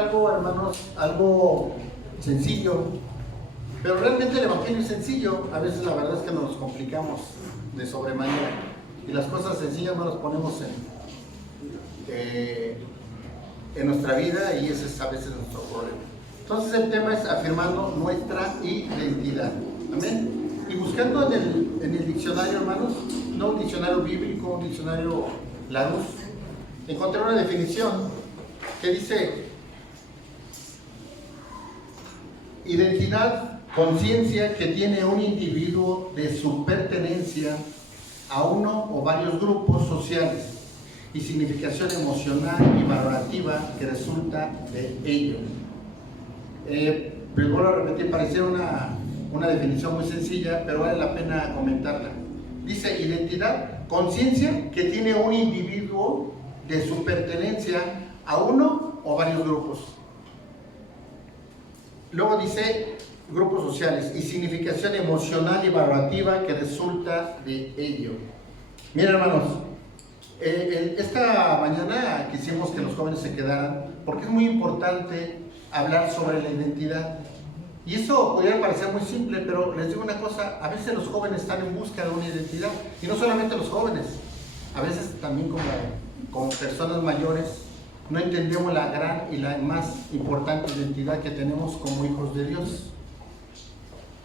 algo, hermanos, algo sencillo, pero realmente el Evangelio es sencillo. A veces la verdad es que nos complicamos de sobremanera y las cosas sencillas no las ponemos en nuestra vida, y ese es a veces nuestro problema. Entonces el tema es afirmando nuestra identidad. Amén. Y buscando en el diccionario, hermanos, no un diccionario bíblico, un diccionario Larousse, encontré una definición que dice: identidad, conciencia que tiene un individuo de su pertenencia a uno o varios grupos sociales, y significación emocional y valorativa que resulta de ello. Pues vuelvo a repetir, parece una definición muy sencilla, pero vale la pena comentarla. Dice: identidad, conciencia que tiene un individuo de su pertenencia a uno o varios grupos. Luego dice grupos sociales, y significación emocional y valorativa que resulta de ello. Miren, hermanos, esta mañana quisimos que los jóvenes se quedaran porque es muy importante hablar sobre la identidad. Y eso podría parecer muy simple, pero les digo una cosa: a veces los jóvenes están en busca de una identidad, y no solamente los jóvenes, a veces también como personas mayores no entendemos la gran y la más importante identidad que tenemos como hijos de Dios.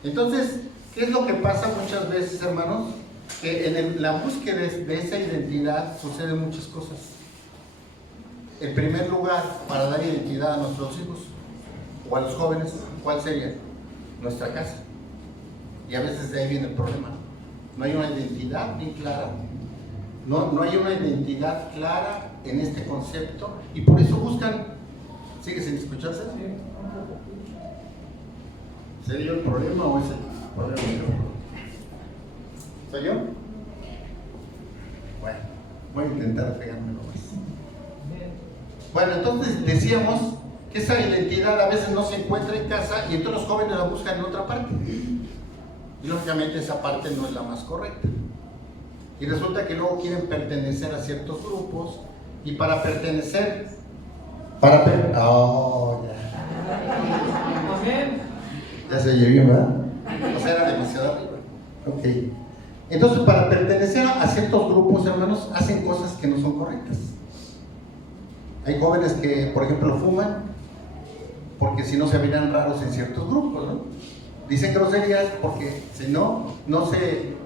Entonces, ¿qué es lo que pasa muchas veces, hermanos? Que en la búsqueda de esa identidad suceden muchas cosas. En primer lugar, para dar identidad a nuestros hijos o a los jóvenes, ¿cuál sería? Nuestra casa. Y a veces de ahí viene el problema. No hay una identidad bien clara. No hay una identidad clara en este concepto, y por eso buscan. ¿Sigue sin escucharse? ¿Sería yo el problema o es el problema? ¿Soy yo? Bueno, voy a intentar pegármelo más. Bueno, entonces decíamos que esa identidad a veces no se encuentra en casa, y entonces los jóvenes la buscan en otra parte. Y lógicamente esa parte no es la más correcta. Y resulta que luego quieren pertenecer a ciertos grupos, y para pertenecer, ya se oye bien, ¿verdad? O sea, era demasiado arriba. Ok. Entonces, para pertenecer a ciertos grupos, hermanos, hacen cosas que no son correctas. Hay jóvenes que, por ejemplo, fuman, porque si no se miran raros en ciertos grupos, ¿no? Dicen groserías porque si no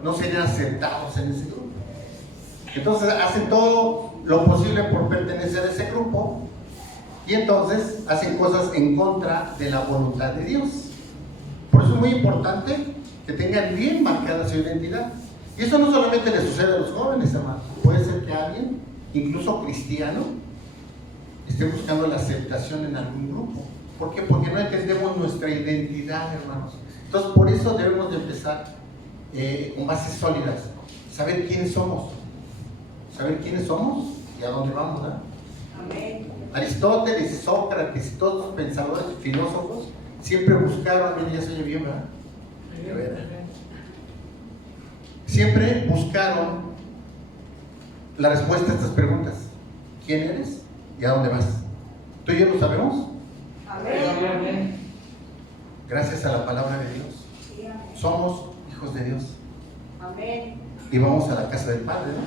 serían aceptados en ese grupo. Entonces hacen todo lo posible por pertenecer a ese grupo, y entonces hacen cosas en contra de la voluntad de Dios. Por eso es muy importante que tengan bien marcada su identidad. Y eso no solamente le sucede a los jóvenes, hermano. Puede ser que alguien, incluso cristiano, esté buscando la aceptación en algún grupo. ¿Por qué? Porque no entendemos nuestra identidad, hermanos. Entonces, por eso debemos de empezar con bases sólidas. Saber quiénes somos. Saber quiénes somos y a dónde vamos, ¿verdad? Amén. Aristóteles, Sócrates y todos los pensadores y filósofos siempre buscaron, ya se oye bien, ¿verdad? Siempre buscaron la respuesta a estas preguntas: ¿quién eres y a dónde vas? ¿Tú y yo lo sabemos? Amén. Gracias a la palabra de Dios somos hijos de Dios. Amén. Y vamos a la casa del Padre, ¿no?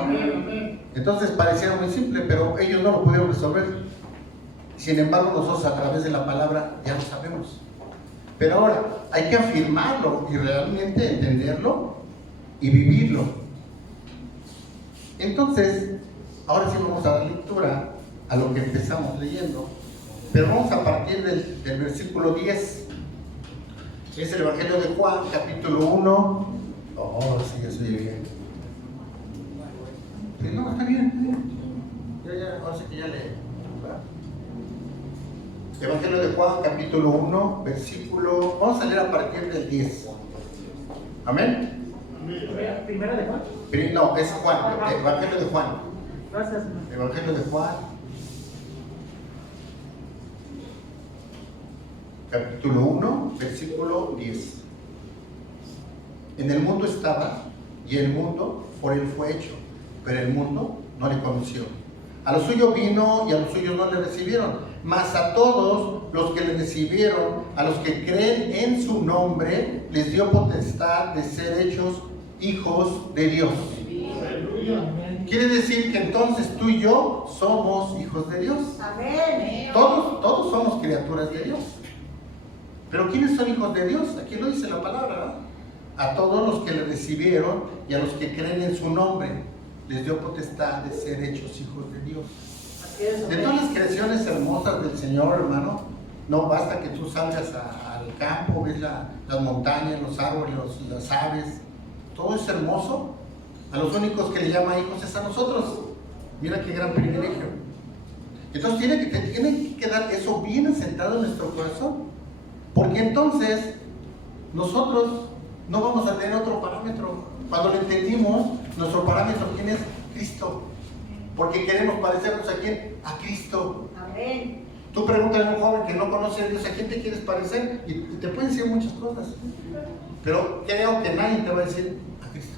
Amén. Entonces pareciera muy simple, pero ellos no lo pudieron resolver. Sin embargo, nosotros a través de la palabra ya lo sabemos. Pero ahora hay que afirmarlo y realmente entenderlo y vivirlo. Entonces, ahora sí vamos a dar lectura a lo que empezamos leyendo, pero vamos a partir del versículo 10. Es el Evangelio de Juan, capítulo 1. Oh, sí, ya se oye bien. Sí, no, está bien. Ya, ahora sí que ya leí. Evangelio de Juan, capítulo 1, versículo. Vamos a leer a partir del 10. ¿Amén? ¿Primera de Juan? No, es Juan, Evangelio de Juan. Gracias. Evangelio de Juan, capítulo 1, versículo 10. En el mundo estaba, y el mundo por él fue hecho, pero el mundo no le conoció. A lo suyo vino, y a los suyos no le recibieron. mas a todos los que le recibieron, a los que creen en su nombre, les dio potestad de ser hechos hijos de Dios. Quiere decir que entonces tú y yo somos hijos de Dios. Amén. Todos somos criaturas de Dios. Pero ¿quiénes son hijos de Dios? Aquí lo dice la palabra, ¿no? A todos los que le recibieron y a los que creen en su nombre, les dio potestad de ser hechos hijos de Dios. De todas las creaciones hermosas del Señor, hermano, no basta que tú salgas al campo, ves las montañas, los árboles, las aves, todo es hermoso. A los únicos que le llama hijos es a nosotros. Mira qué gran privilegio. Entonces tiene que quedar eso bien asentado en nuestro corazón, porque entonces nosotros no vamos a tener otro parámetro. Cuando lo entendimos, nuestro parámetro, ¿quién es? Cristo. Porque queremos parecernos a quién? A Cristo. Amén. Tú pregúntale a un joven que no conoce a Dios, ¿a quién te quieres parecer? Y te pueden decir muchas cosas. Pero creo que nadie te va a decir a Cristo.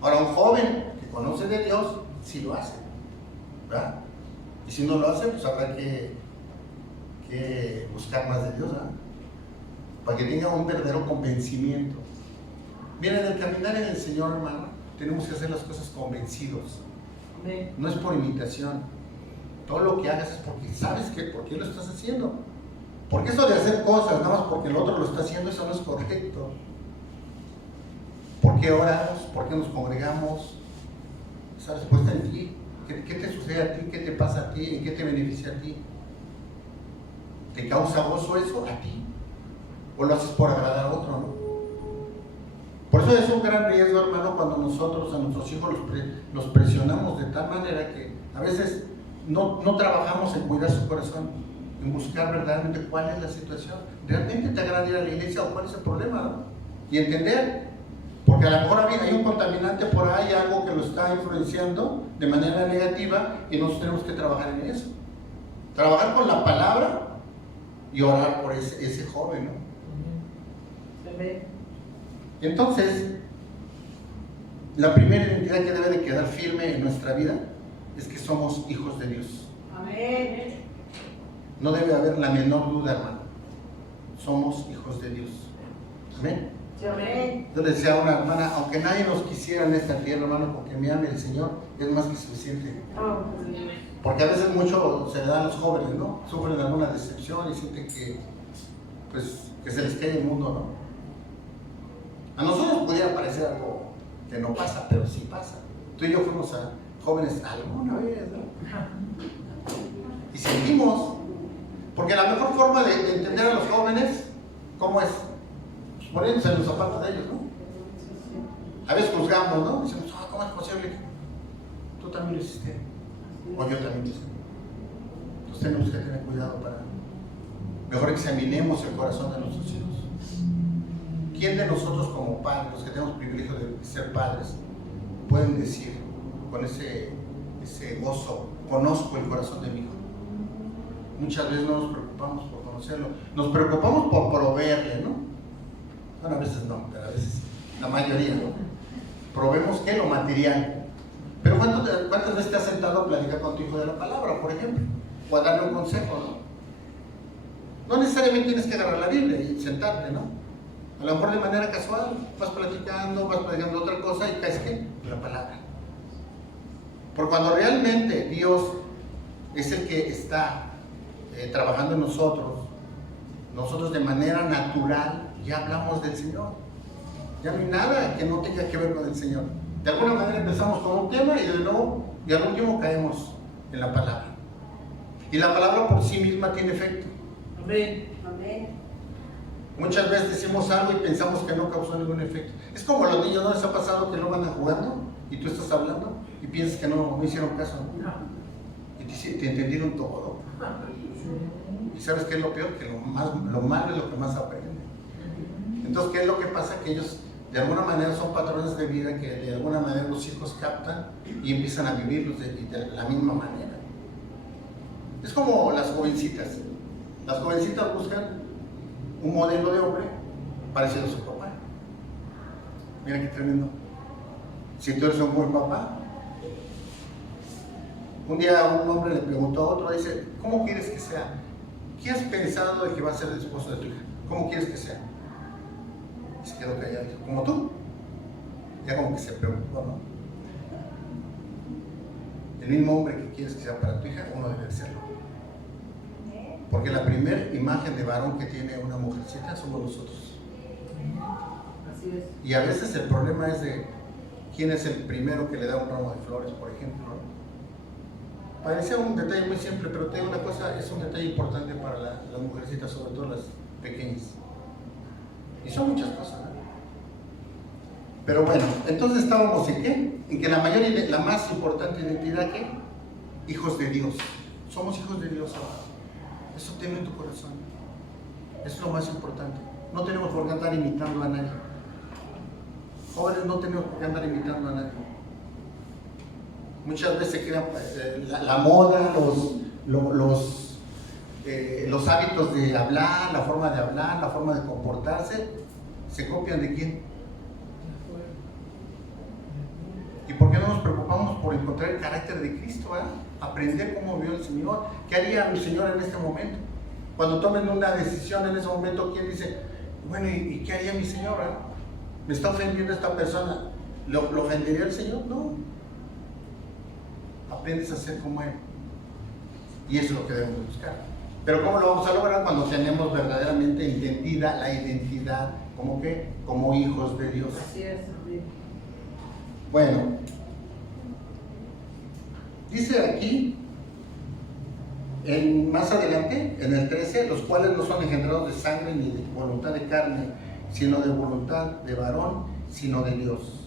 Ahora, un joven que conoce de Dios, sí lo hace, ¿verdad? Y si no lo hace, pues habrá que buscar más de Dios, ¿verdad? Para que tenga un verdadero convencimiento. Miren, el caminar en el Señor, hermano, tenemos que hacer las cosas convencidos. No es por imitación. Todo lo que hagas es porque sabes por qué lo estás haciendo. Porque eso de hacer cosas nada más porque el otro lo está haciendo, eso no es correcto. ¿Por qué oramos? ¿Por qué nos congregamos? Esa respuesta en ti. ¿Qué te sucede a ti? ¿Qué te pasa a ti? ¿En qué te beneficia a ti? ¿Te causa gozo eso a ti? ¿O lo haces por agradar a otro, no? Por eso es un gran riesgo, hermano, cuando nosotros a nuestros hijos los presionamos de tal manera que a veces no trabajamos en cuidar su corazón, en buscar verdaderamente cuál es la situación. ¿Realmente te agrada ir a la iglesia o cuál es el problema, no? Y entender. Porque a lo mejor hay un contaminante por ahí, algo que lo está influenciando de manera negativa y nosotros tenemos que trabajar en eso. Trabajar con la palabra y orar por ese joven, ¿no? Entonces, la primera identidad que debe de quedar firme en nuestra vida es que somos hijos de Dios. Amén. No debe haber la menor duda, hermano. Somos hijos de Dios. Amén. Amén. Yo le decía a una hermana, aunque nadie nos quisiera en esta tierra, hermano, porque me ame el Señor, es más que suficiente. Porque a veces mucho se le da a los jóvenes, ¿no? Sufren alguna decepción y sienten que se les cae el mundo, ¿no? A nosotros pudiera parecer algo que no pasa, pero sí pasa. Tú y yo fuimos a jóvenes alguna vez, ¿no? Y sentimos, porque la mejor forma de entender a los jóvenes, ¿cómo es? Pues poniéndose en los zapatos de ellos, ¿no? A veces juzgamos, ¿no? Decimos, ¿cómo es posible? Tú también lo hiciste, o yo también lo hice. Entonces tenemos que tener cuidado para mejor examinemos el corazón de nuestros hijos. ¿Quién de nosotros como padres, los que tenemos privilegio de ser padres, pueden decir con ese gozo, conozco el corazón de mi hijo? Muchas veces no nos preocupamos por conocerlo, nos preocupamos por proveerle, ¿no? Bueno, a veces no, pero a veces, la mayoría, ¿no? Proveemos, ¿qué? Lo material. Pero ¿cuántas veces te has sentado a platicar con tu hijo de la palabra, por ejemplo? O a darle un consejo, ¿no? No necesariamente tienes que agarrar la Biblia y sentarte, ¿no? A lo mejor de manera casual, vas platicando otra cosa y caes, ¿qué? La palabra. Porque cuando realmente Dios es el que está trabajando en nosotros de manera natural ya hablamos del Señor. Ya no hay nada que no tenga que ver con el Señor. De alguna manera empezamos con un tema y de nuevo, y al último caemos en la palabra. Y la palabra por sí misma tiene efecto. Amén. Amén. Muchas veces decimos algo y pensamos que no causó ningún efecto. Es como los niños, ¿no les ha pasado que no van jugando y tú estás hablando y piensas que no hicieron caso? Y te entendieron todo. Y sabes qué es lo peor, que lo malo es lo que más aprenden. Entonces, ¿qué es lo que pasa? Que ellos de alguna manera son patrones de vida que de alguna manera los hijos captan y empiezan a vivirlos de la misma manera. Es como las jovencitas. Las jovencitas buscan un modelo de hombre parecido a su papá. Mira qué tremendo. Si tú eres un buen papá, Un día un hombre le preguntó a otro, dice, ¿cómo quieres que sea? ¿Qué has pensado de que va a ser el esposo de tu hija? ¿Cómo quieres que sea? Y se quedó callado, dijo, ¿como tú? Ya como que se preocupó, ¿no? El mismo hombre que quieres que sea para tu hija, uno debe serlo. Porque la primera imagen de varón que tiene una mujercita somos nosotros. Así es. Y a veces el problema es de quién es el primero que le da un ramo de flores, por ejemplo, ¿no? Parece un detalle muy simple, pero te digo una cosa, es un detalle importante para las mujercitas, sobre todo las pequeñas. Y son muchas cosas, ¿no? Pero bueno, entonces estábamos en qué? En que la mayor y la más importante identidad, ¿qué? Hijos de Dios. Somos hijos de Dios ahora. Eso tenlo en tu corazón. Es lo más importante. No tenemos por qué andar imitando a nadie. Jóvenes, no tenemos por qué andar imitando a nadie. Muchas veces crean la moda, los hábitos de hablar, la forma de comportarse, se copian de quién. ¿Y por qué no nos preocupamos por encontrar el carácter de Cristo? Aprender cómo vio el Señor. ¿Qué haría mi Señor en este momento? Cuando tomen una decisión en ese momento, ¿quién dice, bueno, ¿y qué haría mi Señor? ¿Me está ofendiendo esta persona? ¿Lo ofendería el Señor? No. Aprendes a ser como Él. Y eso es lo que debemos buscar. Pero ¿cómo lo vamos a lograr? Cuando tenemos verdaderamente entendida la identidad como que, como hijos de Dios. Así es. Bueno, dice aquí, más adelante, en el 13, los cuales no son engendrados de sangre ni de voluntad de carne, sino de voluntad de varón, sino de Dios.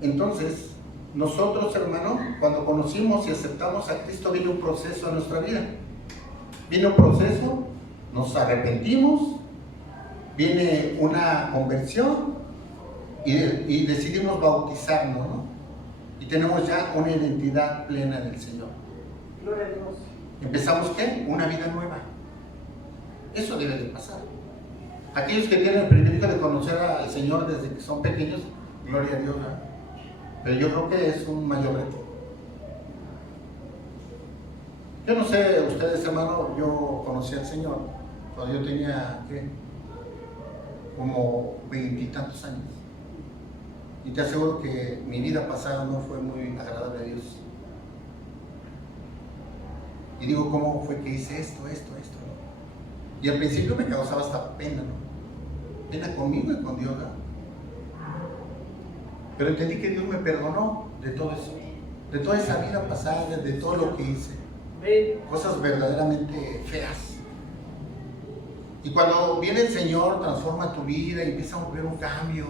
Entonces, nosotros, hermano, cuando conocimos y aceptamos a Cristo, vino un proceso a nuestra vida. Vino un proceso, nos arrepentimos, viene una conversión y decidimos bautizarnos, ¿no? Y tenemos ya una identidad plena del Señor. Gloria a Dios. ¿Empezamos qué? Una vida nueva. Eso debe de pasar. Aquellos que tienen el privilegio de conocer al Señor desde que son pequeños, gloria a Dios, ¿no? Pero yo creo que es un mayor reto. Yo no sé, ustedes, hermano, yo conocí al Señor cuando yo tenía, ¿qué? Como 20 y tantos años. Y te aseguro que mi vida pasada no fue muy agradable a Dios. Y digo, ¿cómo fue que hice esto, ¿no? Y al principio me causaba hasta pena, ¿no? Pena conmigo y con Dios, ¿no? Pero entendí que Dios me perdonó de todo eso, de toda esa vida pasada, de todo lo que hice. Cosas verdaderamente feas. Y cuando viene el Señor, transforma tu vida y empieza a ver un cambio.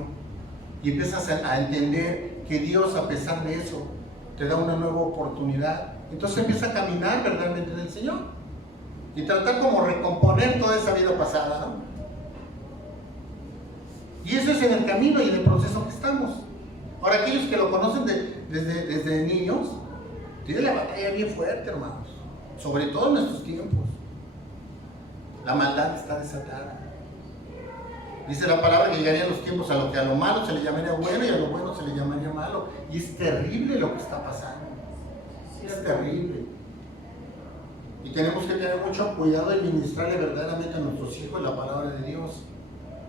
Y empiezas a entender que Dios, a pesar de eso, te da una nueva oportunidad. Entonces empieza a caminar verdaderamente en el Señor. Y tratar como recomponer toda esa vida pasada, ¿no? Y eso es en el camino y en el proceso que estamos. Ahora, aquellos que lo conocen desde niños, tienen la batalla bien fuerte, hermanos. Sobre todo en nuestros tiempos. La maldad está desatada. Dice la palabra que llegarían los tiempos a lo que a lo malo se le llamaría bueno y a lo bueno se le llamaría malo. Y es terrible lo que está pasando. Es terrible. Y tenemos que tener mucho cuidado y ministrarle verdaderamente a nuestros hijos la palabra de Dios.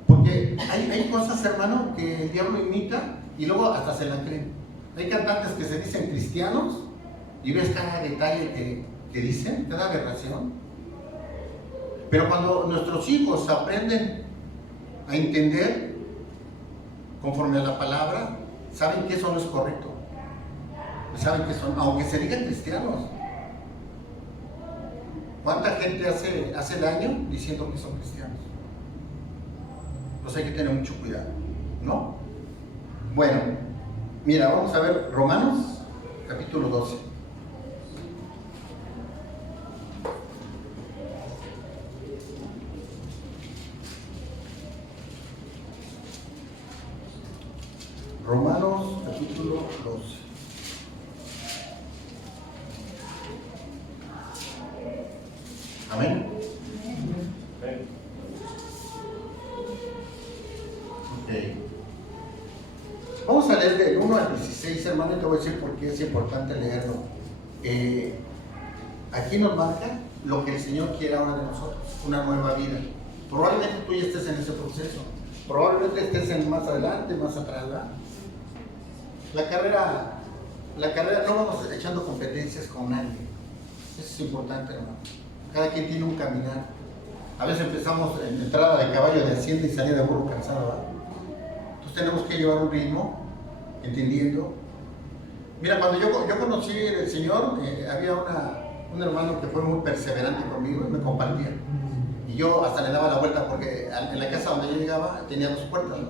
Porque hay cosas, hermano, que el diablo imita y luego hasta se la creen. Hay cantantes que se dicen cristianos y ves cada detalle que dicen, cada aberración. Pero cuando nuestros hijos aprenden a entender conforme a la palabra, saben que eso no es correcto. Saben que son, aunque se digan cristianos. ¿Cuánta gente hace daño diciendo que son cristianos? Pues hay que tener mucho cuidado, ¿no? Bueno, mira, vamos a ver Romanos, capítulo 12. Romanos, capítulo 12. Amén. Okay. Vamos a leer del 1 al 16, hermano, y te voy a decir por qué es importante leerlo. aquí nos marca lo que el Señor quiere ahora de nosotros, una nueva vida. Probablemente tú ya estés en ese proceso, probablemente estés en más adelante, más atrás, ¿verdad? La carrera, no vamos echando competencias con nadie. Eso es importante, hermano. Cada quien tiene un caminar. A veces empezamos en entrada de caballo de hacienda y salida de burro cansado, ¿verdad? Entonces tenemos que llevar un ritmo, entendiendo. Mira, cuando yo conocí al Señor, había un hermano que fue muy perseverante conmigo y me compartía. Y yo hasta le daba la vuelta porque en la casa donde yo llegaba tenía 2 puertas, ¿no?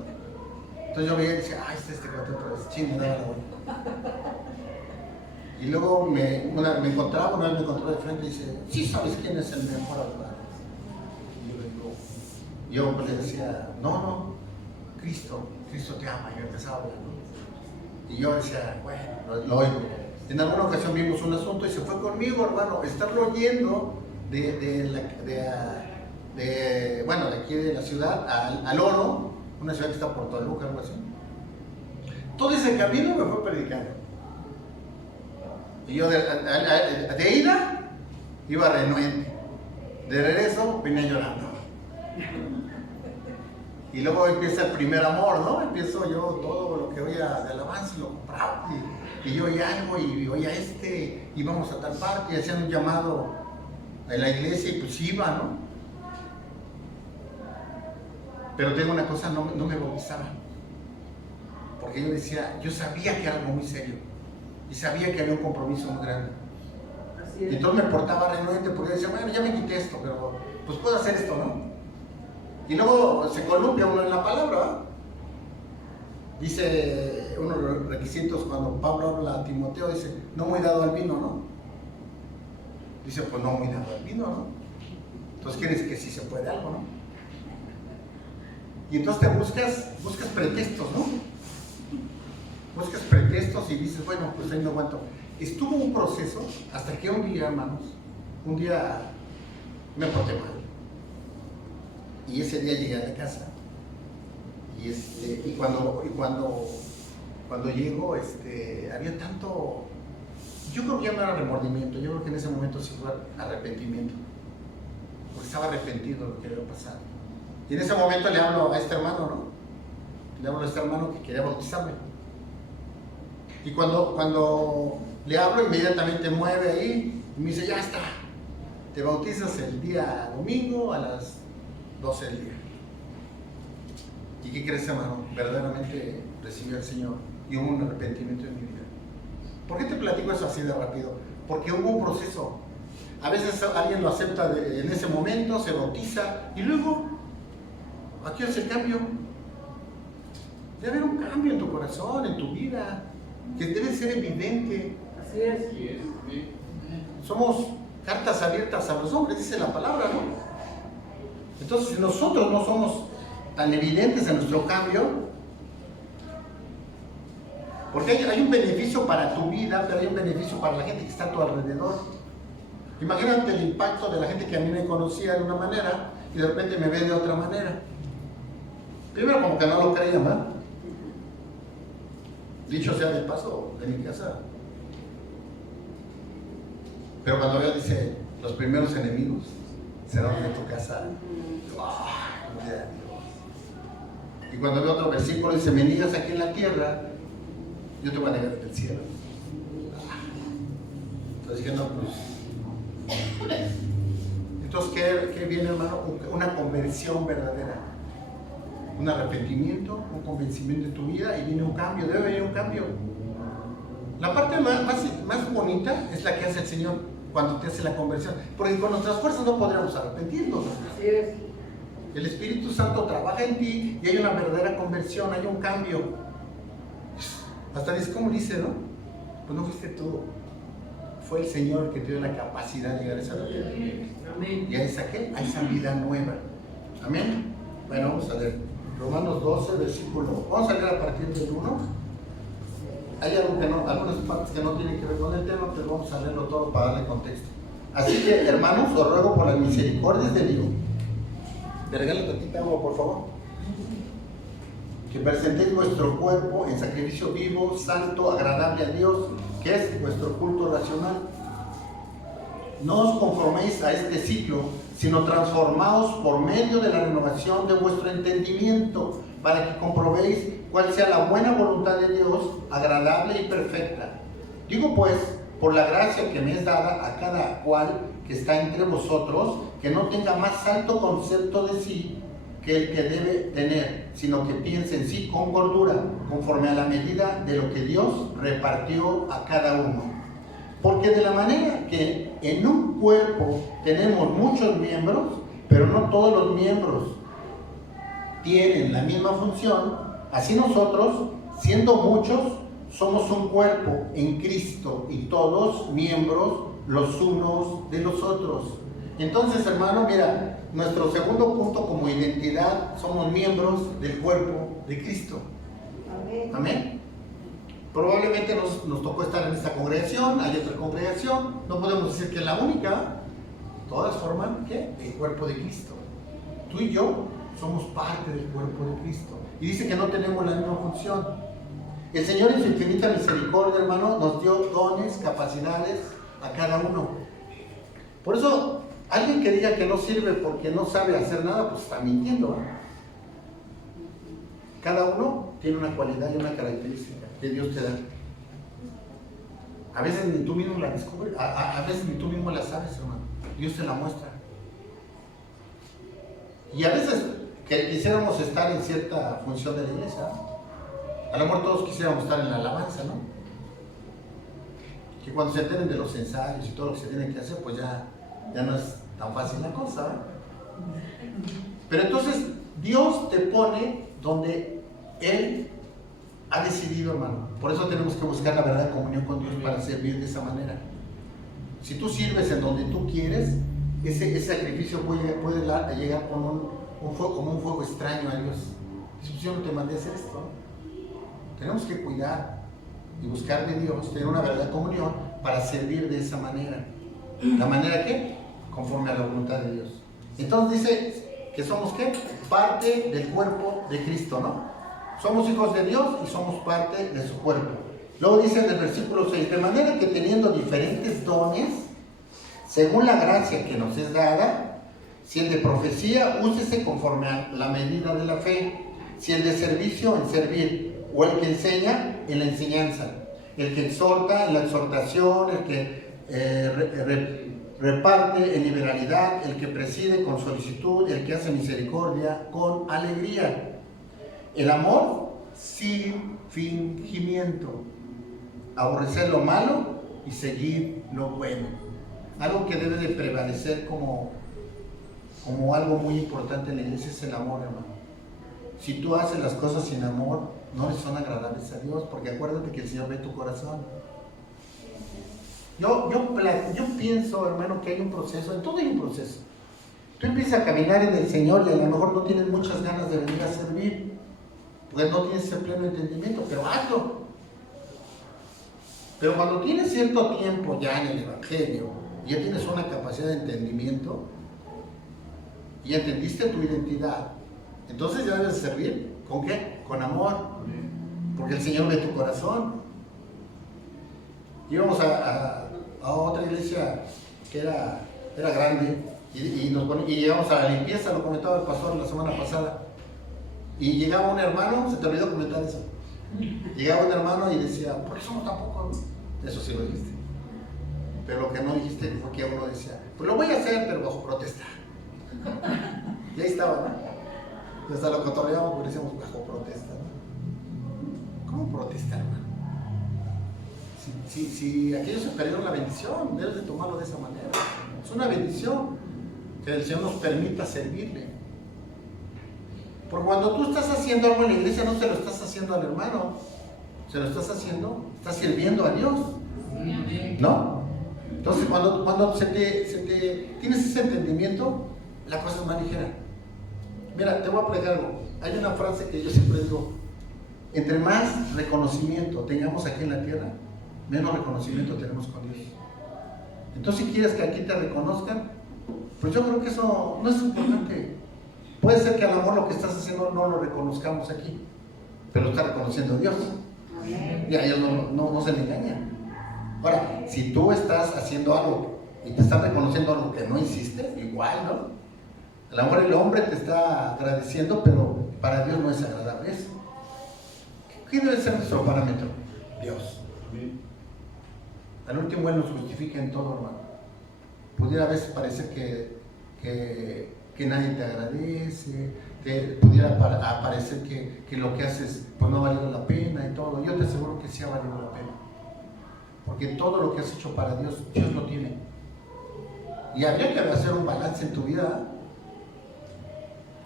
Entonces yo veía y decía, ay, este que otra vez, ching, me daba la vuelta. Y luego me encontraba, una vez me encontró de frente y dice, ¿sí sabes quién es el mejor abogado? Y yo le digo, yo pues le decía, no, Cristo te ama. Y yo empezaba a hablar, ¿no? Y yo decía, bueno, lo oigo. En alguna ocasión vimos un asunto y se fue conmigo, hermano, estarlo oyendo de aquí de la ciudad al Oro, una ciudad que está por Toluca, algo así. Todo ese camino me fue predicando. Y yo de ida iba renuente, de regreso venía llorando. Y luego empieza el primer amor, ¿no? Empiezo yo todo lo que oía de alabanza, lo compraba y yo oía algo y oía íbamos a tal parte y hacían un llamado en la iglesia y pues iba, ¿no? Pero tengo una cosa, no me bautizaba. Porque yo decía, yo sabía que era algo muy serio y sabía que había un compromiso muy grande. Y entonces me portaba renuente porque decía, bueno, ya me quité esto, pero pues puedo hacer esto, ¿no? Y luego se columpia uno en la palabra, ¿verdad? Dice uno de los requisitos cuando Pablo habla a Timoteo, dice, no muy dado al vino, ¿no? Dice, pues no muy dado al vino, ¿no? Entonces quiere decir que sí se puede algo, ¿no? Y entonces te buscas pretextos, ¿no? Buscas pretextos y dices, bueno, pues ahí no aguanto. Estuvo un proceso hasta que un día, hermanos, me porté mal. Y ese día llegué a la casa. Y cuando llego, había tanto. Yo creo que ya no era remordimiento, yo creo que en ese momento sí fue arrepentimiento. Porque estaba arrepentido de lo que había pasado. Y en ese momento le hablo a este hermano, ¿no? Le hablo a este hermano que quería bautizarme. Y cuando le hablo, inmediatamente mueve ahí y me dice, ya está, te bautizas el día domingo a las 12 del día. ¿Y qué crees, hermano? Verdaderamente recibió al Señor y hubo un arrepentimiento en mi vida. ¿Por qué te platico eso así de rápido? Porque hubo un proceso. A veces alguien lo acepta en ese momento, se bautiza y luego, aquí hace el cambio. Debe haber un cambio en tu corazón, en tu vida, que debe ser evidente. Así es. Somos cartas abiertas a los hombres, dice la palabra, ¿no? Entonces, si nosotros no somos tan evidentes en nuestro cambio, porque hay un beneficio para tu vida, pero hay un beneficio para la gente que está a tu alrededor. Imagínate el impacto de la gente que a mí me conocía de una manera y de repente me ve de otra manera. Primero, como que no lo creían, ¿verdad? Dicho sea de paso, de mi casa. Pero cuando veo, dice, los primeros enemigos serán de tu casa. Gloria a Dios. Y cuando veo otro versículo, dice, me niegas aquí en la tierra, yo te voy a negar en el cielo. Entonces dije, no, pues. Entonces, ¿qué viene, hermano? Una conversión verdadera. Un arrepentimiento, un convencimiento de tu vida y viene un cambio, debe venir un cambio. La parte más bonita es la que hace el Señor cuando te hace la conversión, porque con nuestras fuerzas no podríamos arrepentirnos. Así es. El Espíritu Santo trabaja en ti y hay una verdadera conversión, hay un cambio. Hasta dice, ¿cómo dice, no? Pues no fuiste tú, fue el Señor el que te dio la capacidad de llegar a esa realidad. Amén. Y a esa ¿qué? A esa vida nueva. Amén. Bueno, vamos a leer Romanos 12, versículo. Vamos a leer a partir del 1. Hay algo que no, algunas partes que no tienen que ver con el tema, pero vamos a leerlo todo para darle contexto. Así que, hermanos, os ruego por las misericordias de Dios. ¿Me regalas tantita agua, por favor? Que presentéis vuestro cuerpo en sacrificio vivo, santo, agradable a Dios, que es vuestro culto racional. no os conforméis a este siglo, sino transformaos por medio de la renovación de vuestro entendimiento, para que comprobéis cuál sea la buena voluntad de Dios, agradable y perfecta. Digo pues, por la gracia que me es dada a cada cual que está entre vosotros, que no tenga más alto concepto de sí que el que debe tener, sino que piense en sí con gordura, conforme a la medida de lo que Dios repartió a cada uno. Porque de la manera que en un cuerpo tenemos muchos miembros, pero no todos los miembros tienen la misma función, así nosotros, siendo muchos, somos un cuerpo en Cristo y todos miembros los unos de los otros. Entonces, hermano, mira, nuestro segundo punto como identidad, somos miembros del cuerpo de Cristo. Amén. Amén. Probablemente nos tocó estar en esta congregación, hay otra congregación, no podemos decir que es la única, todas forman, ¿qué? El cuerpo de Cristo. Tú y yo somos parte del cuerpo de Cristo. Y dice que no tenemos la misma función. El Señor en su infinita misericordia, hermano, nos dio dones, capacidades a cada uno. Por eso, alguien que diga que no sirve porque no sabe hacer nada, pues está mintiendo, ¿eh? Cada uno tiene una cualidad y una característica que Dios te da. A veces ni tú mismo la descubres, a veces ni tú mismo la sabes, hermano. Dios te la muestra. Y a veces que quisiéramos estar en cierta función de la iglesia, a lo mejor todos quisiéramos estar en la alabanza, ¿no? Que cuando se enteren de los ensayos y todo lo que se tiene que hacer, pues ya no es tan fácil la cosa, ¿eh? Pero entonces Dios te pone donde Él ha decidido, hermano. Por eso tenemos que buscar la verdadera comunión con Dios para servir de esa manera. Si tú sirves en donde tú quieres, ese sacrificio puede llegar como un fuego extraño a Dios. Dice, yo no te mandé a hacer esto. Tenemos que cuidar y buscar de Dios, tener una verdadera comunión para servir de esa manera. ¿La manera qué? Conforme a la voluntad de Dios. Entonces dice que somos ¿qué? Parte del cuerpo de Cristo, ¿no? Somos hijos de Dios y somos parte de su cuerpo. Luego dice en el versículo 6, de manera que teniendo diferentes dones, según la gracia que nos es dada, si el de profecía, úsese conforme a la medida de la fe, si el de servicio, en servir, o el que enseña, en la enseñanza, el que exhorta, en la exhortación, el que reparte en liberalidad, el que preside con solicitud, el que hace misericordia con alegría. El amor sin fingimiento, aborrecer lo malo y seguir lo bueno. Algo que debe de prevalecer como algo muy importante en la iglesia es el amor, hermano. Si tú haces las cosas sin amor, no le son agradables a Dios, porque acuérdate que el Señor ve tu corazón. Yo pienso, hermano, que hay un proceso, en todo hay un proceso. Tú empiezas a caminar en el Señor y a lo mejor no tienes muchas ganas de venir a servir, porque no tienes ese pleno entendimiento, pero hazlo. Pero cuando tienes cierto tiempo ya en el Evangelio, y ya tienes una capacidad de entendimiento, y entendiste tu identidad, entonces ya debes servir, ¿con qué? Con amor, porque el Señor ve tu corazón. Íbamos a otra iglesia que era grande, y llegamos a la limpieza, lo comentaba el pastor la semana pasada, y llegaba un hermano, se te olvidó comentar eso, llegaba un hermano y decía, ¿por qué somos tan pocos? Eso sí lo dijiste, pero lo que no dijiste fue que uno decía, pues lo voy a hacer, pero bajo protesta. Y ahí estaba, ¿no? Y hasta lo cotorreamos porque decíamos bajo protesta, ¿no? ¿Cómo protesta, hermano? Si aquellos se perdieron la bendición, debes de tomarlo de esa manera. Es una bendición que el Señor nos permita servirle. Porque cuando tú estás haciendo algo en la iglesia, no se lo estás haciendo al hermano, se lo estás haciendo, estás sirviendo a Dios, ¿no? Entonces cuando tienes ese entendimiento, la cosa es más ligera. Mira, te voy a platicar algo. Hay una frase que yo siempre digo, entre más reconocimiento tengamos aquí en la tierra, menos reconocimiento tenemos con Dios. Entonces, si quieres que aquí te reconozcan, pues yo creo que eso no es importante. Puede ser que a lo mejor lo que estás haciendo no lo reconozcamos aquí, pero lo está reconociendo Dios. Y a ellos no se le engaña. Ahora, si tú estás haciendo algo y te están reconociendo algo que no hiciste, igual, ¿no? A lo mejor el hombre te está agradeciendo, pero para Dios no es agradable eso. ¿Qué debe ser nuestro parámetro? Dios. Al último Él nos justifica en todo, hermano. Pudiera a veces parecer que nadie te agradece, que pudiera parecer que lo que haces pues no ha valido la pena y todo. Yo te aseguro que sí ha valido la pena. Porque todo lo que has hecho para Dios, Dios lo tiene. Y habría que hacer un balance en tu vida.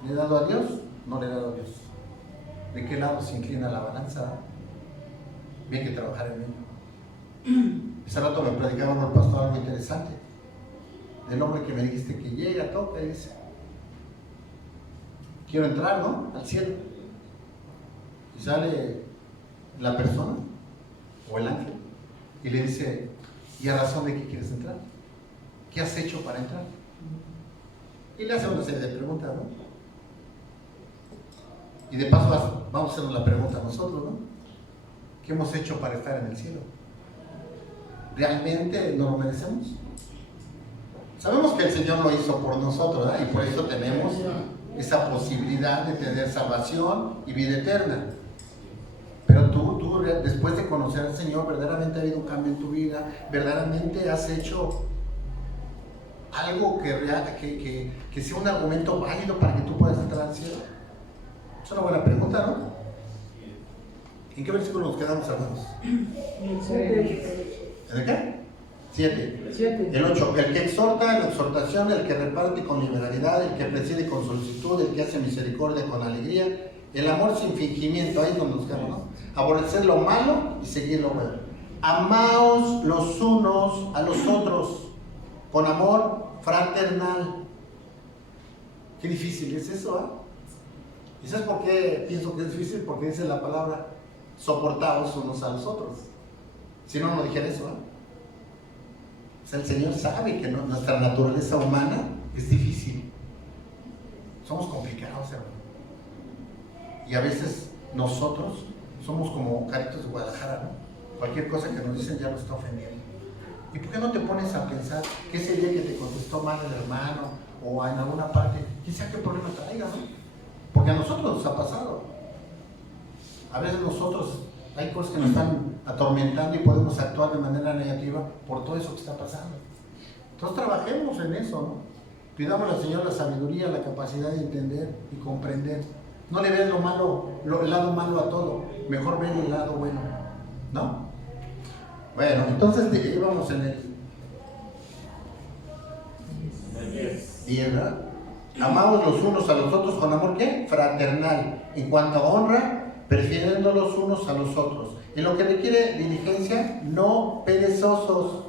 ¿Le he dado a Dios? No le he dado a Dios. ¿De qué lado se inclina la balanza? Hay que trabajar en ello. Ese rato me predicaba el pastor algo interesante. Del hombre que me dijiste que llega, toca y dice: quiero entrar, ¿no? Al cielo. Y sale la persona o el ángel y le dice: ¿y a razón de qué quieres entrar? ¿Qué has hecho para entrar? Y le hace una serie de preguntas, ¿no? Y de paso vamos a hacernos la pregunta a nosotros, ¿no? ¿Qué hemos hecho para estar en el cielo? ¿Realmente no lo merecemos? Sabemos que el Señor lo hizo por nosotros, ¿verdad? Y por eso tenemos esa posibilidad de tener salvación y vida eterna. Pero tú después de conocer al Señor, verdaderamente ha habido un cambio en tu vida, verdaderamente has hecho algo que sea un argumento válido para que tú puedas entrar al cielo. Es una buena pregunta, ¿no? ¿En qué versículo nos quedamos, hermanos? ¿En el qué? 7. El 8. El que exhorta en la exhortación, el que reparte con liberalidad, el que preside con solicitud, el que hace misericordia con alegría, el amor sin fingimiento. Ahí es donde nos quedamos, ¿no? Aborrecer lo malo y seguir lo bueno. Amaos los unos a los otros con amor fraternal. Qué difícil es eso, ¿eh? ¿Y sabes por qué pienso que es difícil? Porque dice la palabra: soportaos unos a los otros. Si no, no dijera eso, ¿eh? O sea, el Señor sabe que nuestra naturaleza humana es difícil. Somos complicados, hermano. Y a veces nosotros somos como caritos de Guadalajara, ¿no? Cualquier cosa que nos dicen ya nos está ofendiendo. ¿Y por qué no te pones a pensar que ese día que te contestó mal el hermano o en alguna parte, quizá qué problema traiga, ¿no? Porque a nosotros nos ha pasado. A veces nosotros hay cosas que nos están atormentando y podemos actuar de manera negativa por todo eso que está pasando. Entonces trabajemos en eso, ¿no? Pidamos al Señor la sabiduría, la capacidad de entender y comprender. No le veas lo malo, el lado malo a todo. Mejor ve el lado bueno, ¿no? Bueno, entonces íbamos en el 10, ¿verdad? Amaos los unos a los otros con amor, ¿qué? Fraternal. En cuanto a honra, prefiriendo los unos a los otros. En lo que requiere diligencia, no perezosos,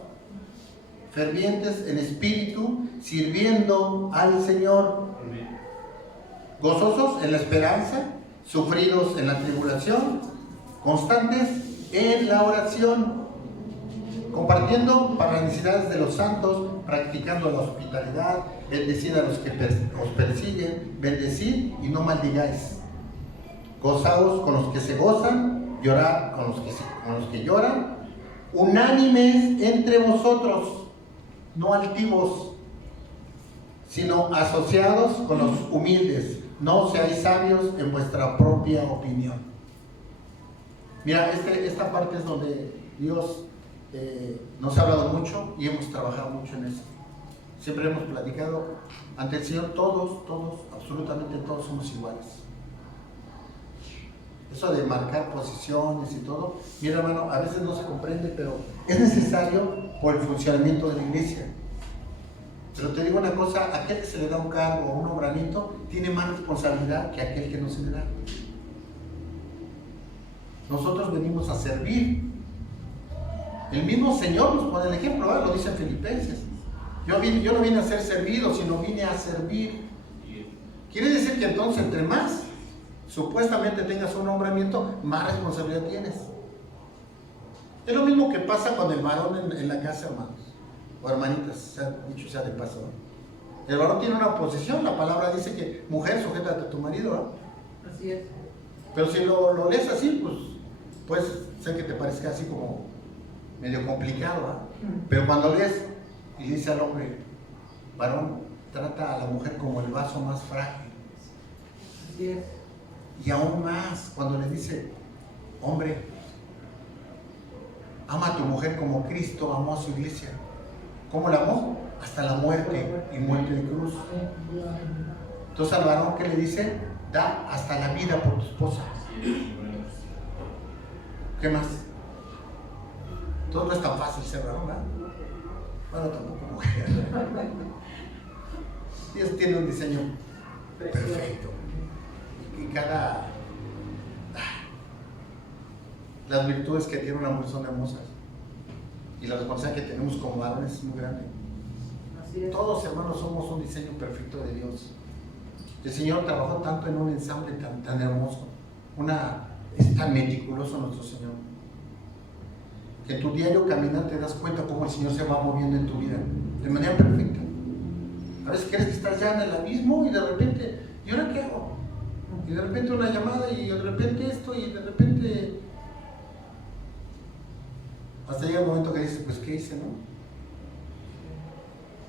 fervientes en espíritu, sirviendo al Señor. Gozosos en la esperanza, sufridos en la tribulación, constantes en la oración, compartiendo para las necesidades de los santos, practicando la hospitalidad, bendecid a los que os persiguen, bendecid y no maldigáis. Gozaos con los que se gozan, llorad con los que lloran, unánimes entre vosotros, no altivos, sino asociados con los humildes. No seáis sabios en vuestra propia opinión. Mira, esta parte es donde Dios nos ha hablado mucho y hemos trabajado mucho en eso. Siempre hemos platicado ante el Señor, todos, absolutamente todos somos iguales. Eso de marcar posiciones y todo, mira, hermano, a veces no se comprende, pero es necesario por el funcionamiento de la iglesia. Pero te digo una cosa, aquel que se le da un cargo o un nombramiento tiene más responsabilidad que aquel que no se le da. Nosotros venimos a servir. El mismo Señor nos pone el ejemplo, ¿verdad? Lo dice en Filipenses. Yo no vine a ser servido, sino vine a servir. Quiere decir que entonces entre más supuestamente tengas un nombramiento, más responsabilidad tienes. Es lo mismo que pasa con el varón en la casa, hermanos o hermanitas, dicho sea de paso, ¿no? El varón tiene una posición, la palabra dice que mujer, sujétate a tu marido, ¿no? Así es. Pero si lo lees así, pues sé que te parezca así como medio complicado, ¿no? Pero cuando lees Y dice al hombre, varón, trata a la mujer como el vaso más frágil. Así es. Y aún más, cuando le dice, hombre, ama a tu mujer como Cristo amó a su iglesia. ¿Cómo la amó? Hasta la muerte y muerte de cruz. Entonces al varón, ¿qué le dice? Da hasta la vida por tu esposa. ¿Qué más? Todo no es tan fácil ser varón, ¿verdad? Bueno, tampoco mujer. Dios tiene un diseño perfecto. Y cada... Las virtudes que tiene una mujer son hermosas. Y la responsabilidad que tenemos como varones es muy grande. Así es. Todos, hermanos, somos un diseño perfecto de Dios. El Señor trabajó tanto en un ensamble tan hermoso. Es tan meticuloso nuestro Señor. Que en tu diario caminar te das cuenta cómo el Señor se va moviendo en tu vida. De manera perfecta. A veces crees que estás ya en el abismo y de repente, ¿y ahora qué hago? Y de repente una llamada y de repente esto y de repente... Hasta llega el momento que dices, pues ¿qué hice, no?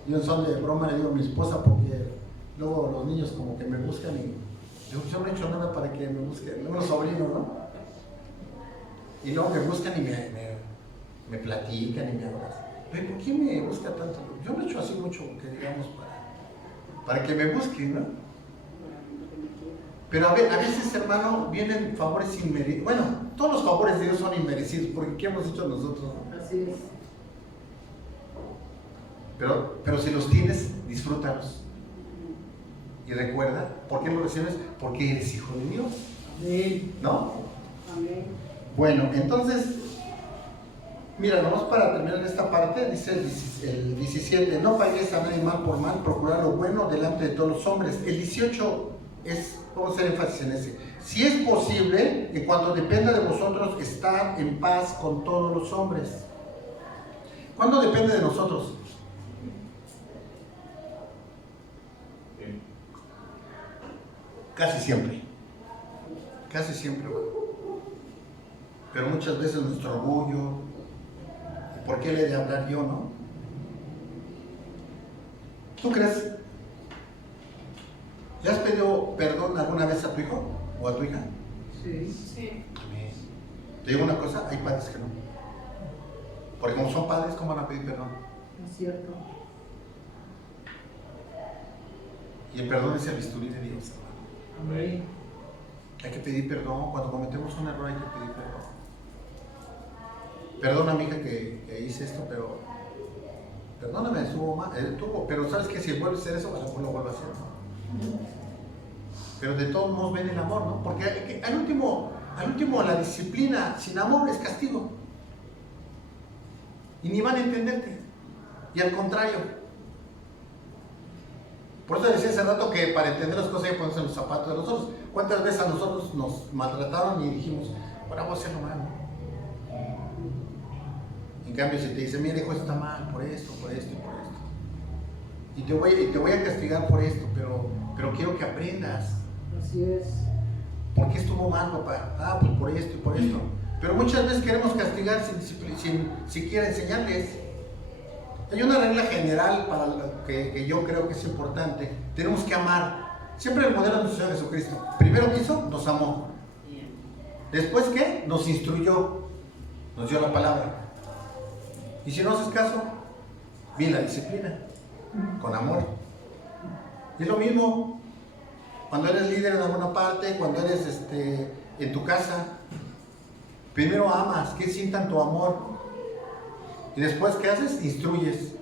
Yo en son de broma le digo a mi esposa porque luego los niños como que me buscan y yo no he hecho nada para que me busquen, unos sobrinos, ¿no? Y luego me buscan y me platican y me hablan. Pero ¿por qué me busca tanto? Yo no he hecho así mucho que digamos para que me busquen, ¿no? Pero a veces, hermano, vienen favores inmerecidos. Bueno, todos los favores de Dios son inmerecidos, porque ¿qué hemos hecho nosotros? Así es. Pero si los tienes, disfrútalos. Y recuerda, ¿por qué los recibes? Porque eres hijo de Dios. Amén. ¿No? Amén. Bueno, entonces, mira, nomás para terminar esta parte, dice el 17, no pagues a nadie mal por mal, procurar lo bueno delante de todos los hombres. El 18 es, vamos a hacer énfasis en ese. Si es posible, en cuanto dependa de vosotros, estar en paz con todos los hombres. ¿Cuándo depende de nosotros? Casi siempre. Casi siempre, hermano. Pero muchas veces nuestro orgullo, ¿por qué le he de hablar yo, no? ¿Tú crees? ¿Le has pedido perdón alguna vez a tu hijo o a tu hija? Sí. Sí. Amén. Te digo una cosa, hay padres que no. Porque como son padres, ¿cómo van a pedir perdón? Es cierto. Y el perdón es el bisturí de Dios, hermano. Amén. Hay que pedir perdón, cuando cometemos un error hay que pedir perdón. Perdona, mija, que hice esto, pero perdóname, estuvo mal, pero sabes que si vuelves a hacer eso, a lo mejor lo vuelvo a hacer, ¿no? Pero de todos modos ven el amor, ¿no? Porque al último la disciplina sin amor es castigo. Y ni van a entenderte. Y al contrario. Por eso decía hace rato que para entender las cosas hay que ponerse en los zapatos de nosotros. ¿Cuántas veces a nosotros nos maltrataron y dijimos, ahora voy a hacerlo mal, ¿no? En cambio, si te dice, mira, hijo, está mal por esto y por esto. Y te voy a castigar por esto, pero quiero que aprendas. Así es. ¿Por qué estuvo mal, papá? Ah, pues por esto y por esto. Pero muchas veces queremos castigar sin siquiera enseñarles. Hay una regla general para que yo creo que es importante. Tenemos que amar. Siempre el modelo de nuestro Señor Jesucristo. Primero que hizo, nos amó. Después, ¿qué? Nos instruyó. Nos dio la palabra. Y si no haces caso, viene la disciplina. Con amor. Y es lo mismo cuando eres líder en alguna parte, cuando eres en tu casa. Primero amas, que sientan tu amor. Y después, ¿qué haces? Instruyes.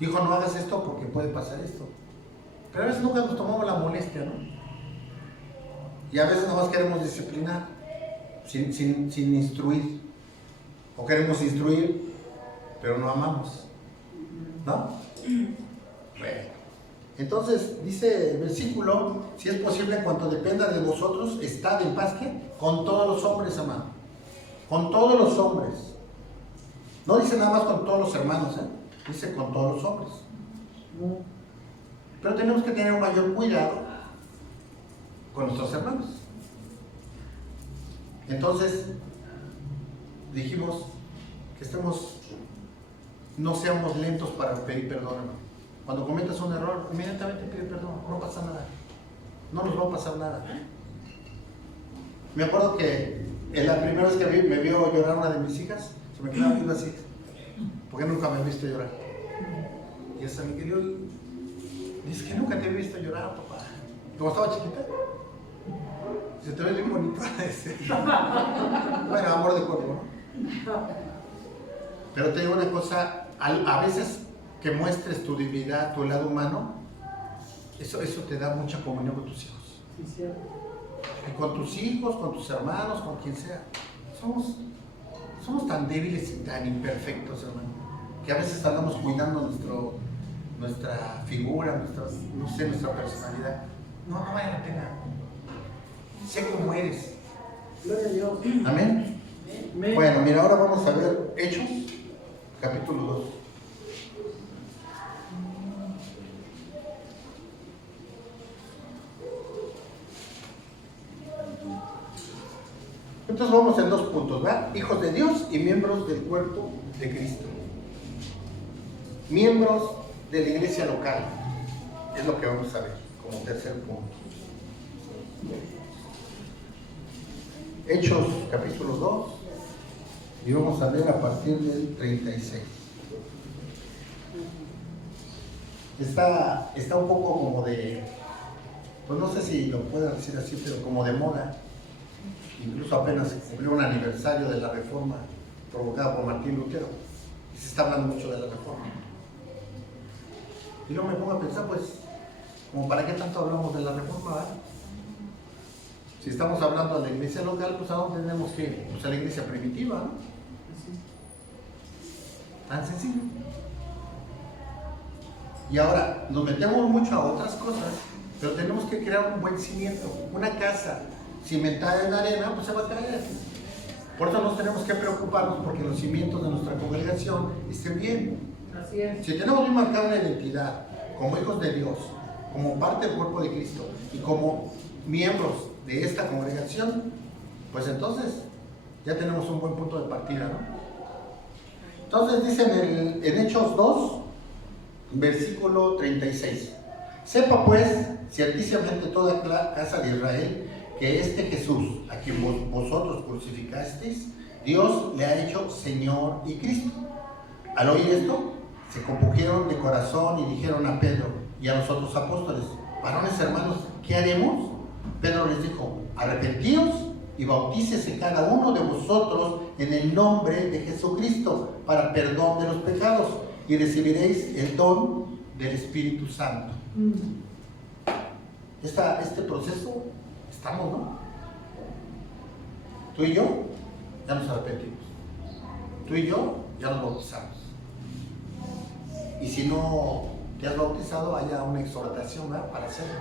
Hijo, no hagas esto porque puede pasar esto. Pero a veces nunca nos tomamos la molestia, ¿no? Y a veces nada más queremos disciplinar sin instruir. O queremos instruir, pero no amamos. ¿No? Bueno. Entonces, dice el versículo, si es posible, en cuanto dependa de vosotros, estad en paz, ¿qué? Con todos los hombres, amado. Con todos los hombres. No dice nada más con todos los hermanos, dice con todos los hombres. Pero tenemos que tener un mayor cuidado con nuestros hermanos. Entonces, dijimos que estemos no seamos lentos para pedir perdón, hermano. Cuando cometas un error, inmediatamente pide perdón, no pasa nada. No nos va a pasar nada. Me acuerdo que en la primera vez que me vio llorar una de mis hijas, se me quedaba viendo así, porque nunca me he visto llorar. Y hasta mi querido, dice que nunca te he visto llorar, papá. Como estaba chiquita, se te ve bien bonito. Bueno, amor de cuerpo, ¿no? Pero te digo una cosa, a veces que muestres tu divinidad, tu lado humano, eso te da mucha comunión con tus hijos. Sí, cierto. Y con tus hijos, con tus hermanos, con quien sea. Somos tan débiles y tan imperfectos, hermano, que a veces andamos cuidando nuestra figura, nuestra personalidad. No vale la pena. Sé cómo eres. Gloria a Dios. Amén. Amén. Bueno, mira, ahora vamos a ver Hechos, capítulo 2. Entonces vamos en 2 puntos, ¿verdad? Hijos de Dios y miembros del cuerpo de Cristo. Miembros de la iglesia local. Es lo que vamos a ver como tercer punto. Hechos capítulo 2 y vamos a ver a partir del 36. Está un poco como de, pues no sé si lo puedo decir así, pero como de moda. Incluso apenas se cumplió un aniversario de la reforma provocada por Martín Lutero y se está hablando mucho de la reforma. Y luego me pongo a pensar, pues, como para qué tanto hablamos de la reforma, ¿verdad? Si estamos hablando de la iglesia local, pues ¿a dónde tenemos que ir? Pues a la iglesia primitiva, ¿no? Tan sencillo. Y ahora, nos metemos mucho a otras cosas, pero tenemos que crear un buen cimiento. Una casa cimentada en arena, pues se va a caer. Por eso nos tenemos que preocuparnos porque los cimientos de nuestra congregación estén bien. Así es. Si tenemos bien marcada una identidad como hijos de Dios, como parte del cuerpo de Cristo y como miembros de esta congregación, pues entonces ya tenemos un buen punto de partida, ¿no? Entonces dice en Hechos 2, versículo 36. Sepa pues ciertísimamente toda casa de Israel que este Jesús, a quien vosotros crucificasteis, Dios le ha hecho Señor y Cristo. Al oír esto, se compungieron de corazón y dijeron a Pedro y a los otros apóstoles: varones hermanos, ¿qué haremos? Pedro les dijo: arrepentíos y bautícese cada uno de vosotros en el nombre de Jesucristo para perdón de los pecados y recibiréis el don del Espíritu Santo. Este proceso estamos, ¿no? Tú y yo ya nos arrepentimos. Tú y yo ya nos bautizamos. Y si no te has bautizado, haya una exhortación, ¿verdad?, para hacerlo.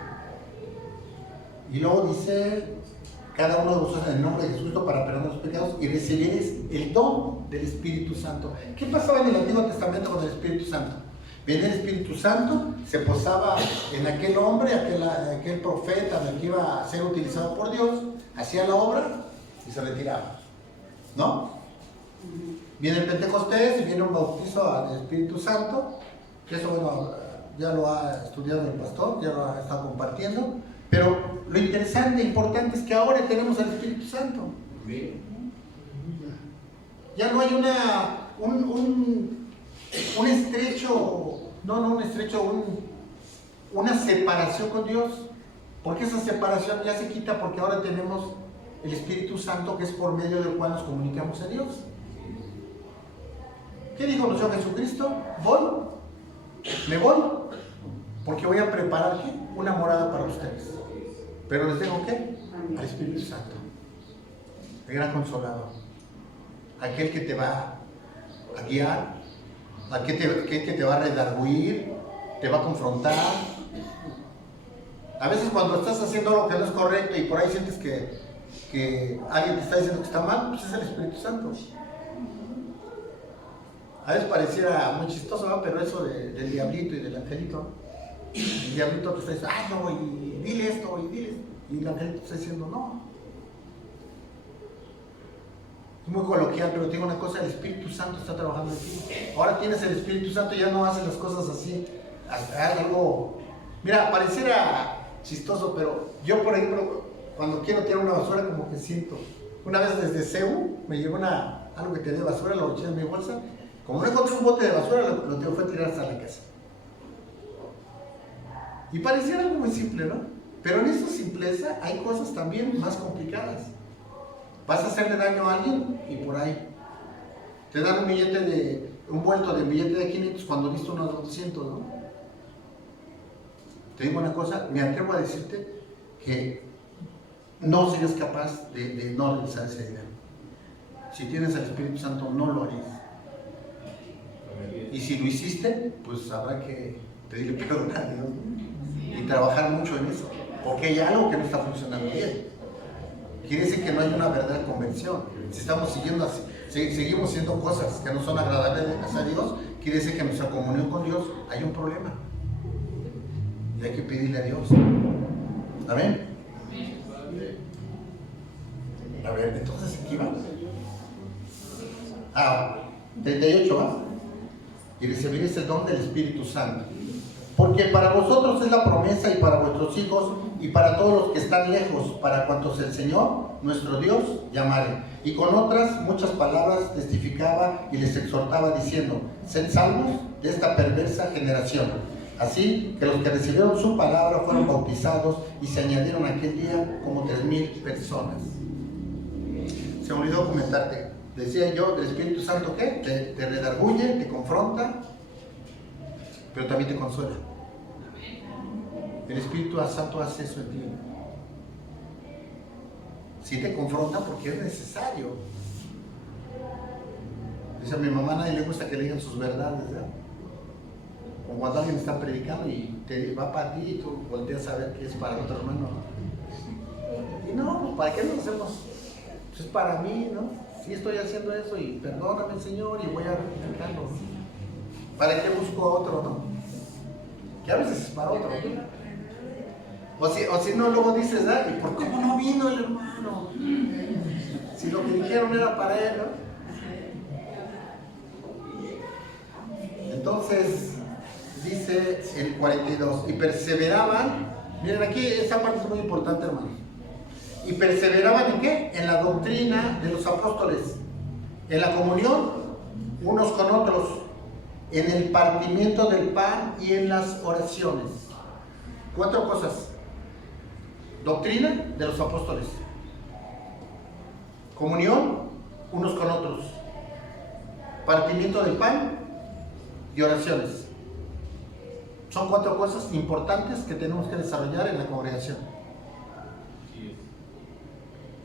Y luego dice: cada uno de vosotros en el nombre de Jesucristo para perdonar los pecados y recibiréis el don del Espíritu Santo. ¿Qué pasaba en el Antiguo Testamento con el Espíritu Santo? Venía el Espíritu Santo, se posaba en aquel hombre, aquel profeta en el que iba a ser utilizado por Dios, hacía la obra y se retiraba, ¿no? Viene el Pentecostés y viene un bautizo al Espíritu Santo, que eso, bueno, ya lo ha estudiado el pastor, ya lo ha estado compartiendo, pero lo interesante e importante es que ahora tenemos al Espíritu Santo. Ya no hay una separación con Dios, porque esa separación ya se quita porque ahora tenemos el Espíritu Santo, que es por medio del cual nos comunicamos a Dios. ¿Qué dijo nuestro Jesucristo? Me voy, porque voy a preparar ¿qué? Una morada para ustedes. Pero les dejo ¿qué? Al Espíritu Santo, el gran consolador, aquel que te va a guiar, aquel que te va a redarguir, te va a confrontar. A veces cuando estás haciendo algo que no es correcto y por ahí sientes que alguien te está diciendo que está mal, pues es el Espíritu Santo. A veces pareciera muy chistoso, ¿no? Pero eso del diablito y del angelito, el diablito te está diciendo: ay no, y dile esto, y dile esto, y el angelito está diciendo: no. Es muy coloquial, pero te digo una cosa, el Espíritu Santo está trabajando en ti. Ahora tienes el Espíritu Santo y ya no haces las cosas así, algo... Mira, pareciera chistoso, pero yo, por ejemplo, cuando quiero tirar una basura, como que siento. Una vez desde CEU me llegó algo que tenía basura, lo eché en mi bolsa. Como no encontré un bote de basura, lo tengo que tirar hasta la casa. Y pareciera algo muy simple, ¿no? Pero en esa simpleza hay cosas también más complicadas. Vas a hacerle daño a alguien y por ahí te dan un vuelto de billete de 500 cuando listo unos 200, ¿no? Te digo una cosa, me atrevo a decirte que no serías capaz de no realizar ese dinero. Si tienes el Espíritu Santo, no lo harías. Y si lo hiciste, pues habrá que pedirle perdón a Dios, ¿no? Y trabajar mucho en eso, porque hay algo que no está funcionando bien. Quiere decir que no hay una verdadera convención. Si estamos siguiendo así, seguimos haciendo cosas que no son agradables a Dios, quiere decir que en nuestra comunión con Dios hay un problema. Y hay que pedirle a Dios. ¿Amén? A ver, entonces aquí va. 38 va. Y recibiréis el don del Espíritu Santo. Porque para vosotros es la promesa y para vuestros hijos y para todos los que están lejos, para cuantos el Señor, nuestro Dios, llamare. Y con otras muchas palabras testificaba y les exhortaba diciendo, sed salvos de esta perversa generación. Así que los que recibieron su palabra fueron bautizados y se añadieron aquel día como 3,000 personas. Se me olvidó comentarte. Decía yo, el Espíritu Santo, ¿qué? Te redarguye, te confronta, pero también te consuela. El Espíritu Santo hace eso en ti. Sí te confronta porque es necesario. Dice a mi mamá, a nadie le gusta que le digan sus verdades, ¿verdad? O cuando alguien está predicando y te va para ti y tú volteas a ver que es para otro hermano, ¿no? Y no, pues ¿para qué nos hacemos? Pues es para mí, ¿no? Sí estoy haciendo eso y perdóname, Señor, y voy a intentarlo, ¿no? ¿Para qué busco a otro, no? Que a veces es para otro, ¿no? O si no, luego dices, ¿y por cómo no vino el hermano? Si lo que dijeron era para él, ¿no? Entonces, dice el 42, y perseveraban, miren aquí, esta parte es muy importante, hermanos. ¿Y perseveraban en qué? En la doctrina de los apóstoles, en la comunión unos con otros, en el partimiento del pan y en las oraciones. 4 cosas. Doctrina de los apóstoles, comunión unos con otros, partimiento del pan y oraciones. Son 4 cosas importantes que tenemos que desarrollar en la congregación.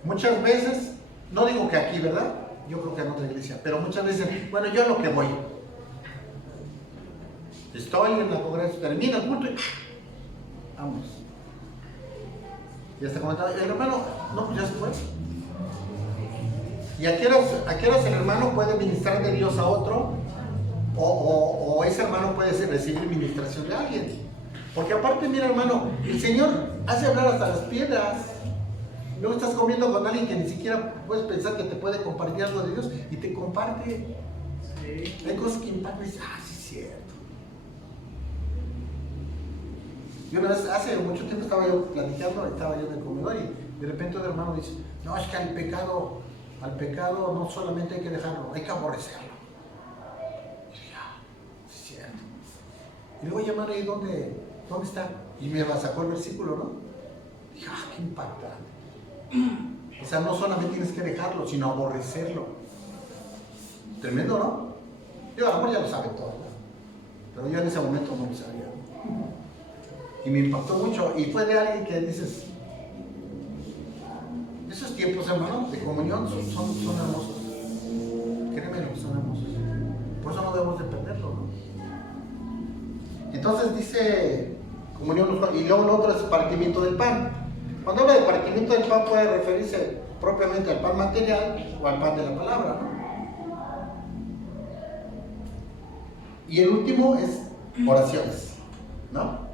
Muchas veces, no digo que aquí, ¿verdad? Yo creo que en otra iglesia, pero muchas veces, bueno, yo a lo que voy. Estoy en la congregación, termina el culto y vamos. Y hasta comentaba, el hermano, no, pues ya se fue. ¿Y a qué horas el hermano puede ministrar de Dios a otro? O ese hermano puede recibir ministración de alguien. Porque aparte, mira, hermano, el Señor hace hablar hasta las piedras. Luego estás comiendo con alguien que ni siquiera puedes pensar que te puede compartir algo de Dios y te comparte. Sí. Hay cosas que impactan y dices, sí es cierto. Y una vez, hace mucho tiempo estaba yo platicando, estaba yo en el comedor y de repente un hermano dice, no, es que al pecado no solamente hay que dejarlo, hay que aborrecerlo. Y dije, sí es cierto. Y luego oye, hermano, ¿y dónde está? Y me sacó el versículo, ¿no? Y dije, qué impactante. O sea, no solamente tienes que dejarlo, sino aborrecerlo. Tremendo, ¿no? Yo a lo mejor ya lo sabe todo, ¿no? Pero yo en ese momento no lo sabía. Y me impactó mucho. Y fue de alguien que dices, esos tiempos, hermano, de comunión son hermosos. Créemelo, son hermosos. Por eso no debemos de perderlo, ¿no? Entonces dice comunión, y luego lo otro es partimiento del pan. Cuando habla de partimiento del pan puede referirse propiamente al pan material o al pan de la palabra, ¿no? Y el último es oraciones, ¿no?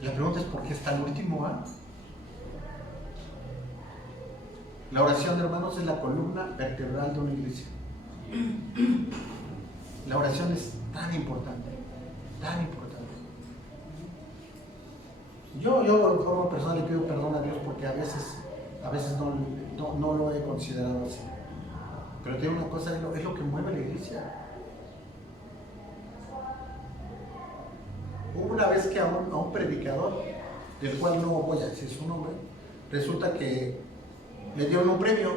La pregunta es ¿por qué está el último? La oración, hermanos, es la columna vertebral de una iglesia. La oración es tan importante, tan importante. Yo de forma personal le pido perdón a Dios porque a veces no lo he considerado así. Pero te digo una cosa, es lo que mueve la iglesia. Hubo una vez que a un predicador, del cual no voy a decir su nombre, resulta que le dieron un premio,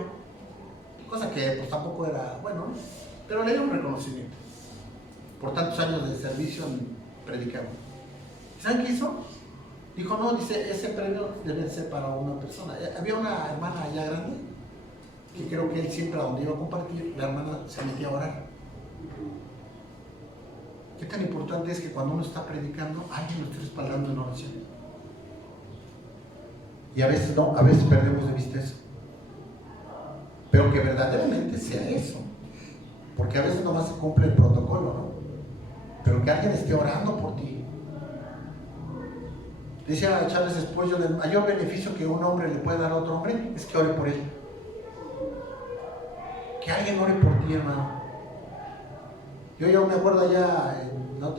cosa que pues tampoco era bueno, ¿no? Pero le dieron un reconocimiento por tantos años de servicio en predicando. ¿Saben qué hizo? Dijo, no, dice, ese premio debe ser para una persona. Había una hermana allá grande, que creo que él siempre a donde iba a compartir, la hermana se metía a orar. ¿Qué tan importante es que cuando uno está predicando, alguien lo esté respaldando en oración? Y a veces no, a veces perdemos de vista eso. Pero que verdaderamente sea eso. Porque a veces nomás se cumple el protocolo, ¿no? Pero que alguien esté orando por ti. Dice a Charles Spurgeon, el mayor beneficio que un hombre le puede dar a otro hombre es que ore por él. Que alguien ore por ti, hermano. Yo me acuerdo allá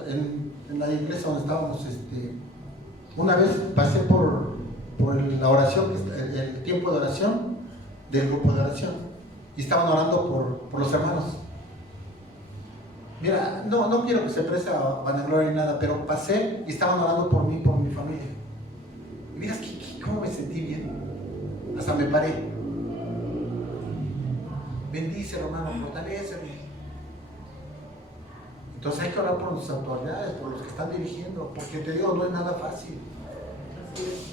en la iglesia donde estábamos, una vez pasé por la oración, el tiempo de oración del grupo de oración, y estaban orando por los hermanos. Mira, no quiero que se preste a vanagloria ni nada, pero pasé y estaban orando por mí y por mi familia. Y miras cómo me sentí bien. Hasta me paré. Bendice, hermano, fortaléceme. Entonces hay que orar por nuestras autoridades, por los que están dirigiendo, porque te digo, no es nada fácil.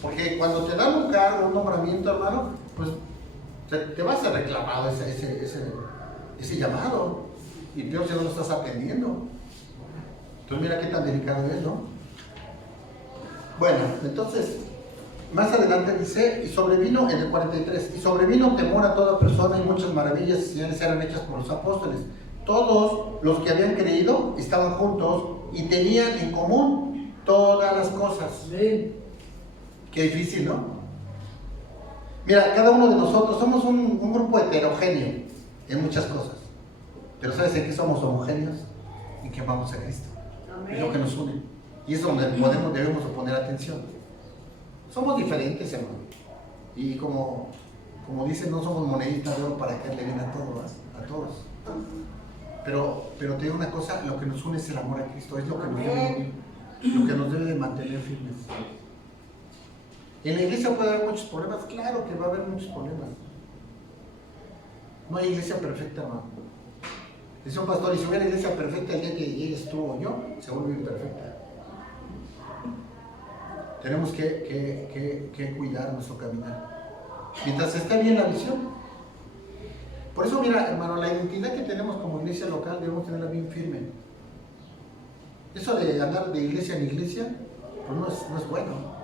Porque cuando te dan un cargo, un nombramiento, hermano, pues te vas a reclamado ese llamado. Y peor si no lo estás atendiendo. Entonces mira qué tan delicado es, ¿no? Bueno, entonces, más adelante dice, y sobrevino en el 43, y sobrevino temor a toda persona y muchas maravillas y señales eran hechas por los apóstoles. Todos los que habían creído estaban juntos y tenían en común todas las cosas. Amén. Qué difícil, ¿no? Mira, cada uno de nosotros somos un grupo heterogéneo en muchas cosas. Pero ¿sabes en qué somos homogéneos? En que amamos a Cristo. Amén. Es lo que nos une. Y es donde debemos poner atención. Somos diferentes, hermano. Y como dicen, no somos moneditas de oro para caerle bien a todos. Pero te digo una cosa, lo que nos une es el amor a Cristo. Es lo que nos debe unir, lo que nos debe de mantener firmes. En la iglesia puede haber muchos problemas. Claro que va a haber muchos problemas. No hay iglesia perfecta, hermano. Dice un pastor, y si hubiera iglesia perfecta el día que llegues tú o yo, se vuelve imperfecta. Tenemos que cuidar nuestro caminar. Mientras esté bien la visión. Por eso, mira, hermano, la identidad que tenemos como iglesia local debemos tenerla bien firme. Eso de andar de iglesia en iglesia, pues no es bueno.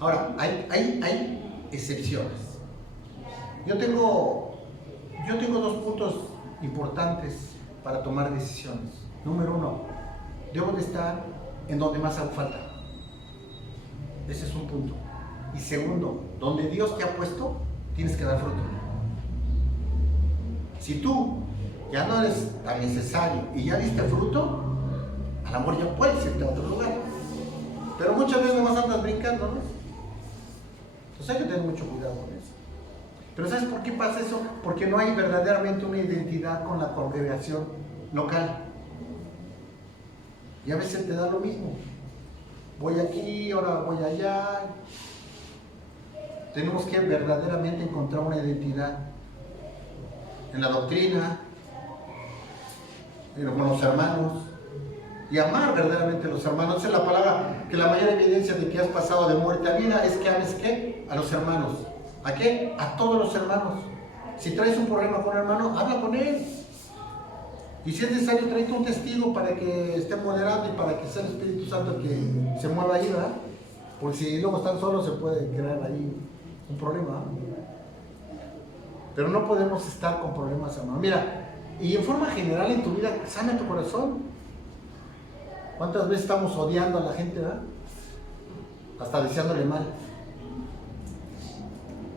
Ahora, hay excepciones. Yo tengo 2 puntos importantes para tomar decisiones. Número 1, debo de estar en donde más hago falta. Ese es un punto. Y segundo, donde Dios te ha puesto, tienes que dar fruto. Si tú ya no eres tan necesario y ya diste fruto, a lo mejor ya puedes irte a otro lugar. Pero muchas veces nomás andas brincando, ¿no? Entonces hay que tener mucho cuidado con eso. Pero ¿sabes por qué pasa eso? Porque no hay verdaderamente una identidad con la congregación local. Y a veces te da lo mismo. Voy aquí, ahora voy allá. Tenemos que verdaderamente encontrar una identidad en la doctrina, con los hermanos, y amar verdaderamente a los hermanos. Esa es la palabra que la mayor evidencia de que has pasado de muerte a vida es que ames ¿qué? A los hermanos. ¿A qué? A todos los hermanos. Si traes un problema con un hermano, habla con él. Y si es necesario, tráete un testigo para que esté moderado y para que sea el Espíritu Santo que se mueva ahí, ¿verdad? Porque si luego están solos se puede crear ahí un problema, ¿verdad? Pero no podemos estar con problemas, hermano. Mira, y en forma general en tu vida, sana tu corazón. ¿Cuántas veces estamos odiando a la gente, verdad? Hasta deseándole mal.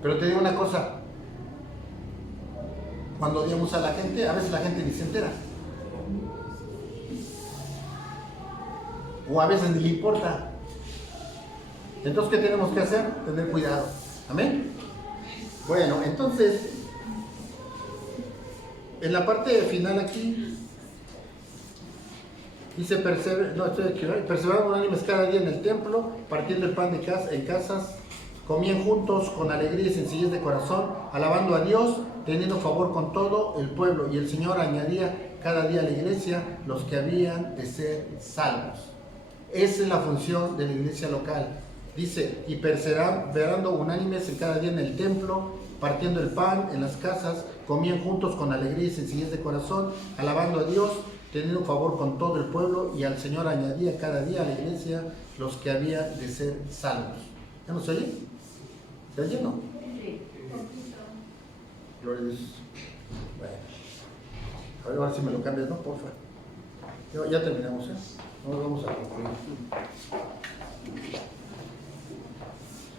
Pero te digo una cosa, Cuando odiamos a la gente, a veces la gente ni se entera. O a veces ni le importa. Entonces, ¿qué tenemos que hacer? Tener cuidado. ¿Amén? Bueno, entonces, en la parte final aquí, dice, perseveraban unánimes cada día en el templo, partiendo el pan en casas, comían juntos con alegría y sencillez de corazón, alabando a Dios, teniendo favor con todo el pueblo. Y el Señor añadía cada día a la iglesia los que habían de ser salvos. Esa es la función de la iglesia local. Dice, y perseverando unánimes en cada día en el templo, partiendo el pan en las casas, comían juntos con alegría y sencillez de corazón, alabando a Dios, teniendo favor con todo el pueblo, y al Señor añadía cada día a la iglesia los que habían de ser salvos. ¿Ya no se oye? ¿Se oye, no? Gloria a Dios. Bueno, a ver si me lo cambias, ¿no? Porfa. Ya terminamos, ¿eh? No nos vamos a concluir.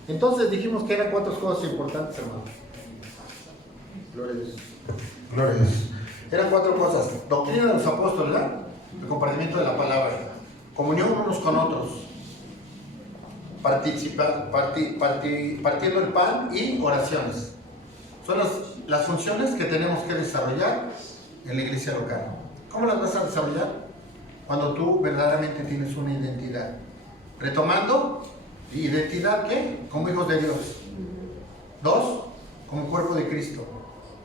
Entonces dijimos que eran 4 cosas importantes, hermano. Gloria a Dios. Gloria a Dios. Eran 4 cosas. Doctrina de los apóstoles, ¿verdad? El compartimiento de la palabra. Comunión unos con otros. Partiendo el pan y oraciones. Son las funciones que tenemos que desarrollar en la iglesia local. ¿Cómo las vas a desarrollar? Cuando tú verdaderamente tienes una identidad. Retomando, ¿identidad qué? Como hijos de Dios. 2, como cuerpo de Cristo.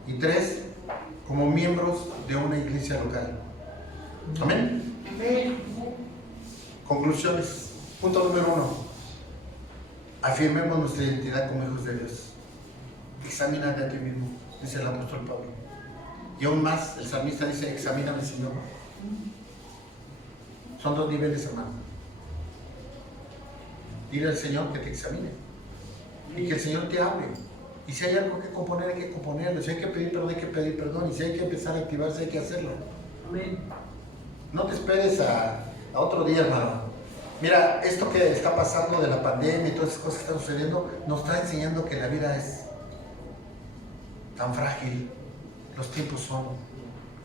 Y 3, como miembros de una iglesia local. ¿Amén? Amén. Conclusiones. Punto número 1. Afirmemos nuestra identidad como hijos de Dios. Examínate a ti mismo, dice el apóstol Pablo. Y aún más, el salmista dice, examíname, Señor. Son 2 niveles, hermano. Dile al Señor que te examine y que el Señor te hable. Y si hay algo que componer, hay que componerlo. Si hay que pedir perdón, hay que pedir perdón. Y si hay que empezar a activarse, hay que hacerlo. Amén. No te esperes a otro día, hermano. Mira, esto que está pasando de la pandemia y todas esas cosas que están sucediendo, nos está enseñando que la vida es tan frágil. Los tiempos son.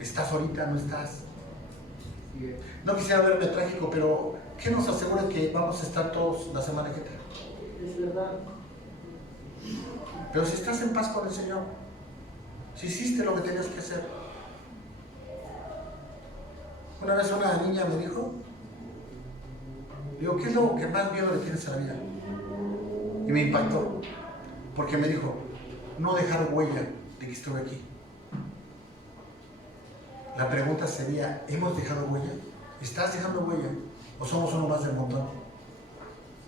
¿Estás ahorita? ¿No estás? No quisiera verme trágico, pero ¿qué nos asegura que vamos a estar todos la semana que viene? Es verdad. Pero si estás en paz con el Señor, si hiciste lo que tenías que hacer. Una vez una niña me dijo, digo, ¿qué es lo que más miedo le tienes a la vida? Y me impactó, porque me dijo, no dejar huella de que estuve aquí. La pregunta sería, ¿hemos dejado huella? ¿Estás dejando huella? ¿O somos uno más del montón?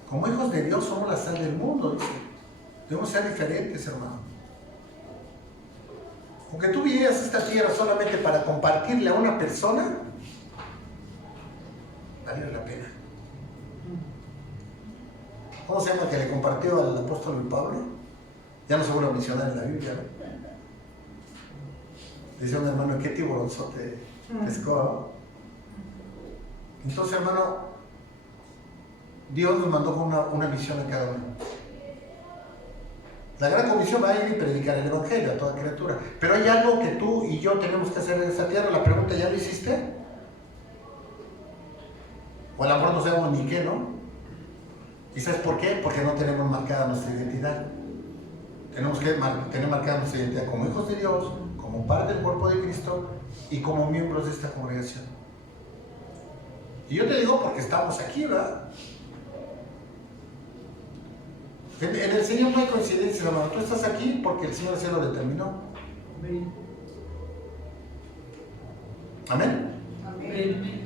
Como hijos de Dios somos la sal del mundo, dice. Debemos ser diferentes, hermano. Aunque tú vinieras a esta tierra solamente para compartirle a una persona, vale la pena. ¿Cómo se llama que le compartió al apóstol Pablo? Ya no se vuelve a mencionar en la Biblia, ¿no? Dice un hermano, ¿qué tiburonzote pescó? Entonces, hermano, Dios nos mandó con una misión a cada uno. La gran comisión va a ir y predicar el evangelio a toda criatura. Pero hay algo que tú y yo tenemos que hacer en esta tierra. La pregunta, ¿ya lo hiciste? O a lo mejor no sabemos ni qué, ¿no? ¿Y sabes por qué? Porque no tenemos marcada nuestra identidad. Tenemos que tener marcada nuestra identidad como hijos de Dios, como parte del cuerpo de Cristo y como miembros de esta congregación. Y yo te digo porque estamos aquí, ¿verdad? En el Señor no hay coincidencia, hermano. Tú estás aquí porque el Señor así lo determinó. Amén. Amén. Amén.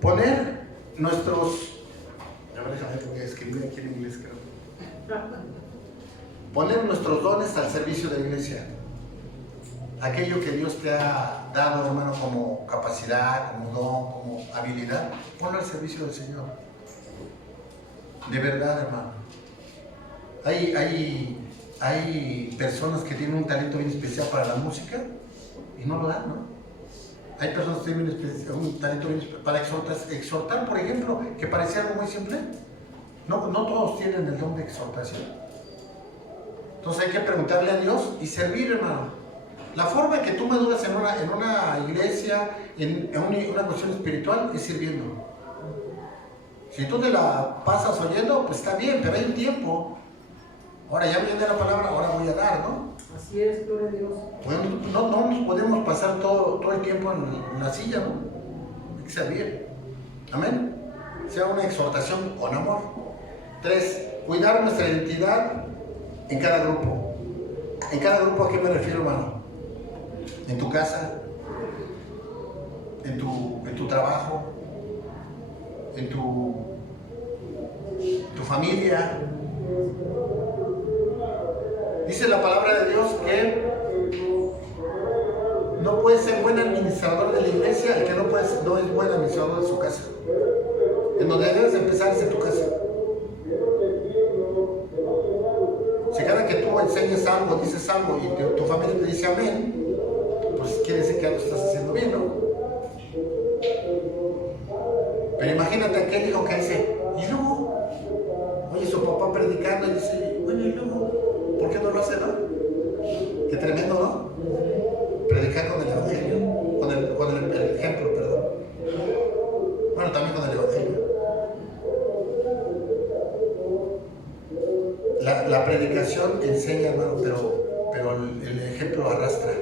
Poner nuestros... A ver, déjame porque escribí aquí en inglés, creo. Poner nuestros dones al servicio de la iglesia. Aquello que Dios te ha dado, hermano, como capacidad, como don, como habilidad, ponlo al servicio del Señor. De verdad, hermano. Hay personas que tienen un talento bien especial para la música y no lo dan, ¿no? Hay personas que tienen un talento bien especial para exhortar, por ejemplo, que parecía algo muy simple. No todos tienen el don de exhortación. Entonces hay que preguntarle a Dios y servir, hermano. La forma en que tú maduras en una iglesia, en una cuestión espiritual, es sirviendo. Si tú te la pasas oyendo, pues está bien, pero hay un tiempo. Ahora ya viene la palabra, ahora voy a dar, ¿no? Así es, gloria a Dios. Bueno, no nos podemos pasar todo el tiempo en la silla, ¿no? Hay que servir. Amén. Sea una exhortación con amor. 3. Cuidar nuestra identidad en cada grupo. ¿En cada grupo a qué me refiero, hermano? En tu casa, en tu trabajo, en tu familia. Dice la palabra de Dios que no puede ser buen administrador de la iglesia el que no es buen administrador de su casa. En donde debes empezar es en tu casa. Si cada que tú enseñas algo, dices algo y tu familia te dice amén, pues quiere decir que algo estás haciendo bien, ¿no? Pero imagínate aquel hijo que dice, y luego, oye, su papá predicando y dice, bueno, y luego, ¿por qué no lo hace, no? Qué tremendo, ¿no? Predicar con el evangelio, con el ejemplo, perdón. Bueno, también con el evangelio. La predicación enseña, hermano, pero el ejemplo arrastra.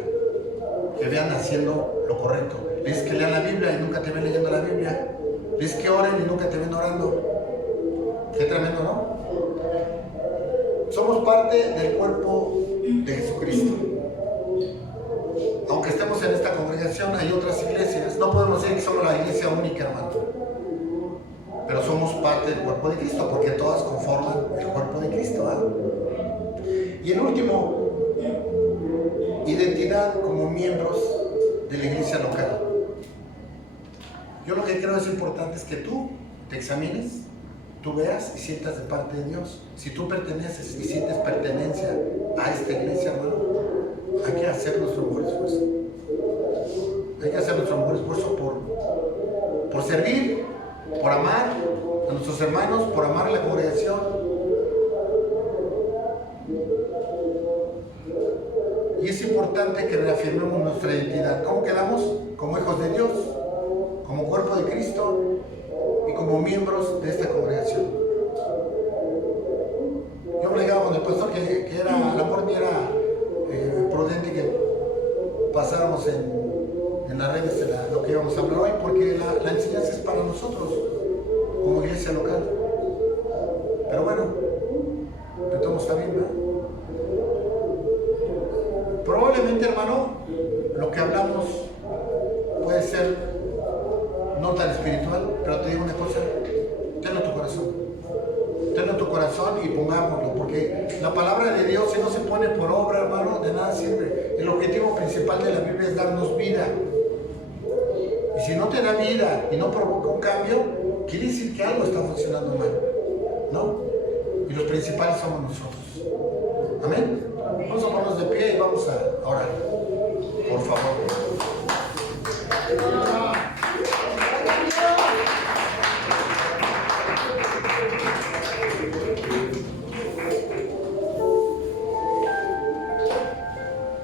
Que vean haciendo lo correcto. Dices que lean la Biblia y nunca te ven leyendo la Biblia. Dices que oren y nunca te ven orando. Qué tremendo, ¿no? Somos parte del cuerpo de Jesucristo. Aunque estemos en esta congregación, hay otras iglesias. No podemos decir que somos la iglesia única, hermano. Pero somos parte del cuerpo de Cristo, porque todas conforman el cuerpo de Cristo, ¿eh? Y el último, identidad como miembros de la iglesia local. Yo lo que creo es importante es que tú te examines, tú veas y sientas de parte de Dios. Si tú perteneces y sientes pertenencia a esta iglesia, hermano, hay que hacer nuestro mejor esfuerzo. Hay que hacer nuestro mejor esfuerzo por servir, por amar a nuestros hermanos, por amar a la congregación. Y es importante que reafirmemos nuestra identidad. ¿Cómo quedamos? Como hijos de Dios, como cuerpo de Cristo y como miembros de esta congregación. Yo platicaba con el pastor que era, a lo mejor ni era prudente que pasáramos en las redes lo que íbamos a hablar hoy, porque la enseñanza es para nosotros, como iglesia local. Pero bueno, de todo está bien, ¿verdad? Probablemente, hermano, lo que hablamos puede ser no tan espiritual, pero te digo una cosa, tenlo en tu corazón. Tenlo en tu corazón y pongámoslo, porque la palabra de Dios, si no se pone por obra, hermano, de nada sirve. El objetivo principal de la Biblia es darnos vida. Y si no te da vida y no provoca un cambio, quiere decir que algo está funcionando mal, ¿no? Y los principales somos nosotros. Amén. Vamos a ponernos de pie y vamos a orar. Por favor.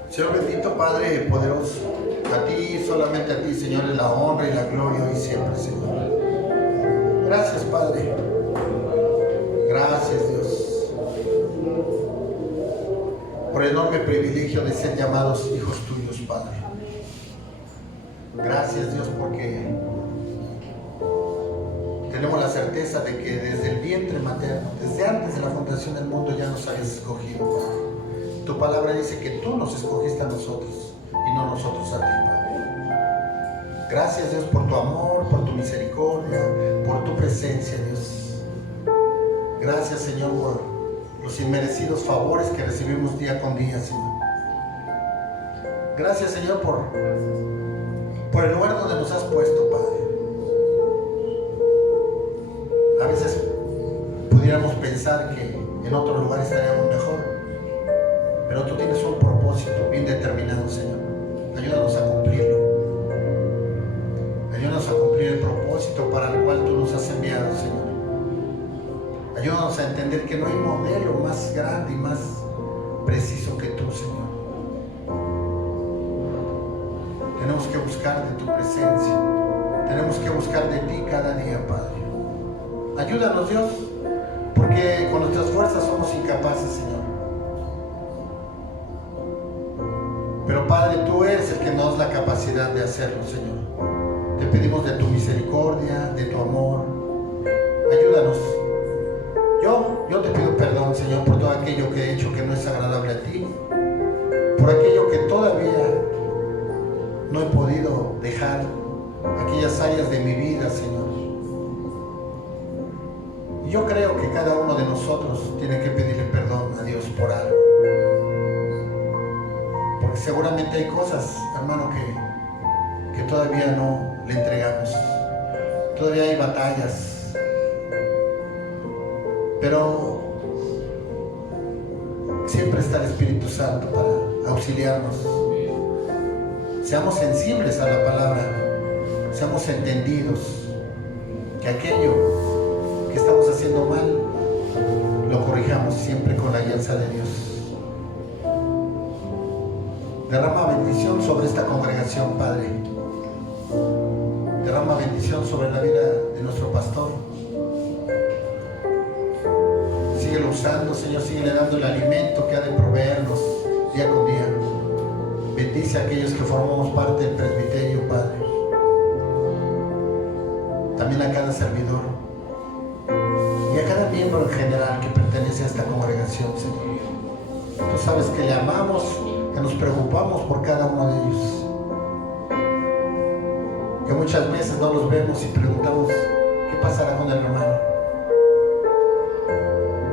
Señor bendito, Padre poderoso, a ti, solamente a ti, Señor, es la honra y la gloria hoy y siempre, Señor. Gracias, Padre. Gracias, Dios, por el enorme privilegio de ser llamados hijos tuyos, Padre. Gracias, Dios, porque tenemos la certeza de que desde el vientre materno, desde antes de la fundación del mundo, ya nos habías escogido, Padre. Tu palabra dice que tú nos escogiste a nosotros y no nosotros a ti, Padre. Gracias, Dios, por tu amor, por tu misericordia, por tu presencia, Dios. Gracias, Señor, por los inmerecidos favores que recibimos día con día, Señor. Gracias, Señor, por el lugar donde nos has puesto, Padre. A veces pudiéramos pensar que en otro lugar estaríamos mejor, pero tú tienes un propósito bien determinado, Señor. Ayúdanos a cumplirlo. Ayúdanos a cumplir el propósito para el cual tú nos has enviado, Señor. Ayúdanos a entender que no hay modelo más grande y más preciso que tú, Señor. buscar de tu presencia. Tenemos que buscar de ti cada día, Padre. Ayúdanos, Dios, porque con nuestras fuerzas somos incapaces, Señor. Pero Padre, tú eres el que nos da la capacidad de hacerlo, Señor. Te pedimos de tu misericordia, de tu amor. Ayúdanos. Yo te pido perdón, Señor, por todo aquello que he hecho que no es agradable a ti. Por aquello que todavía no he podido dejar. Aquellas áreas de mi vida, Señor. Y yo creo que cada uno de nosotros tiene que pedirle perdón a Dios por algo. Porque seguramente hay cosas, hermano, que todavía no le entregamos. Todavía hay batallas. Pero siempre está el Espíritu Santo para auxiliarnos. Seamos sensibles a la palabra, seamos entendidos que aquello que estamos haciendo mal lo corrijamos siempre con la alianza de Dios. Derrama bendición sobre esta congregación, Padre. Derrama bendición sobre la vida de nuestro pastor. Síguelo usando, Señor, síguele dando el alimento que ha de proveernos día con día. Bendice a aquellos que formamos parte del presbiterio, Padre. También a cada servidor y a cada miembro en general que pertenece a esta congregación, Señor. Tú sabes que le amamos, que nos preocupamos por cada uno de ellos. Que muchas veces no los vemos y preguntamos qué pasará con el hermano.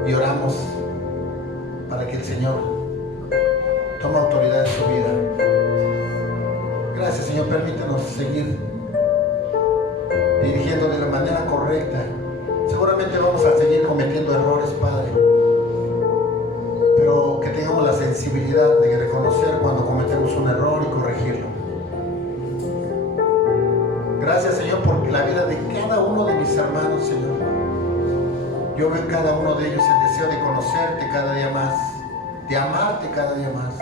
Y oramos para que el Señor tome autoridad en su vida. Gracias, Señor, permítanos seguir dirigiendo de la manera correcta. Seguramente vamos a seguir cometiendo errores, Padre, pero que tengamos la sensibilidad de reconocer cuando cometemos un error y corregirlo. Gracias, Señor, por la vida de cada uno de mis hermanos, Señor. Yo veo en cada uno de ellos el deseo de conocerte cada día más, de amarte cada día más,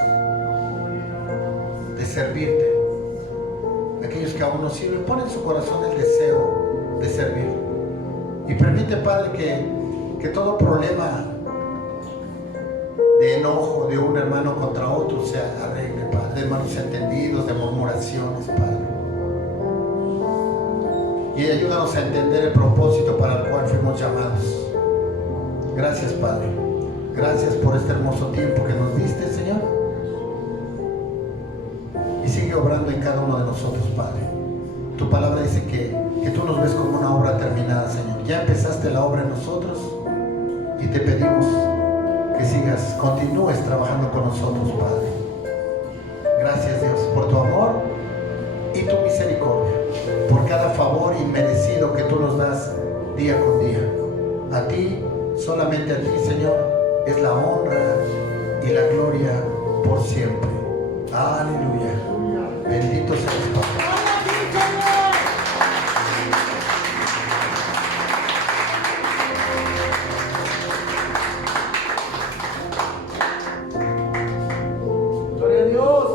de servirte. Aquellos que aún no sirven, pon en su corazón el deseo de servir. Y permite, Padre, que todo problema de enojo de un hermano contra otro se arregle, Padre, de malos entendidos, de murmuraciones, Padre. Y ayúdanos a entender el propósito para el cual fuimos llamados. Gracias, Padre. Gracias por este hermoso tiempo que nos diste, Señor. Y sigue obrando en cada uno de nosotros, Padre. Tu palabra dice que tú nos ves como una obra terminada, Señor. Ya empezaste la obra en nosotros y te pedimos que sigas, continúes trabajando con nosotros, Padre. Gracias, Dios, por tu amor y tu misericordia, por cada favor inmerecido que tú nos das día con día. A ti, solamente a ti, Señor, es la honra y la gloria por siempre. Aleluya. Bendito seas, Padre. Gloria a Dios.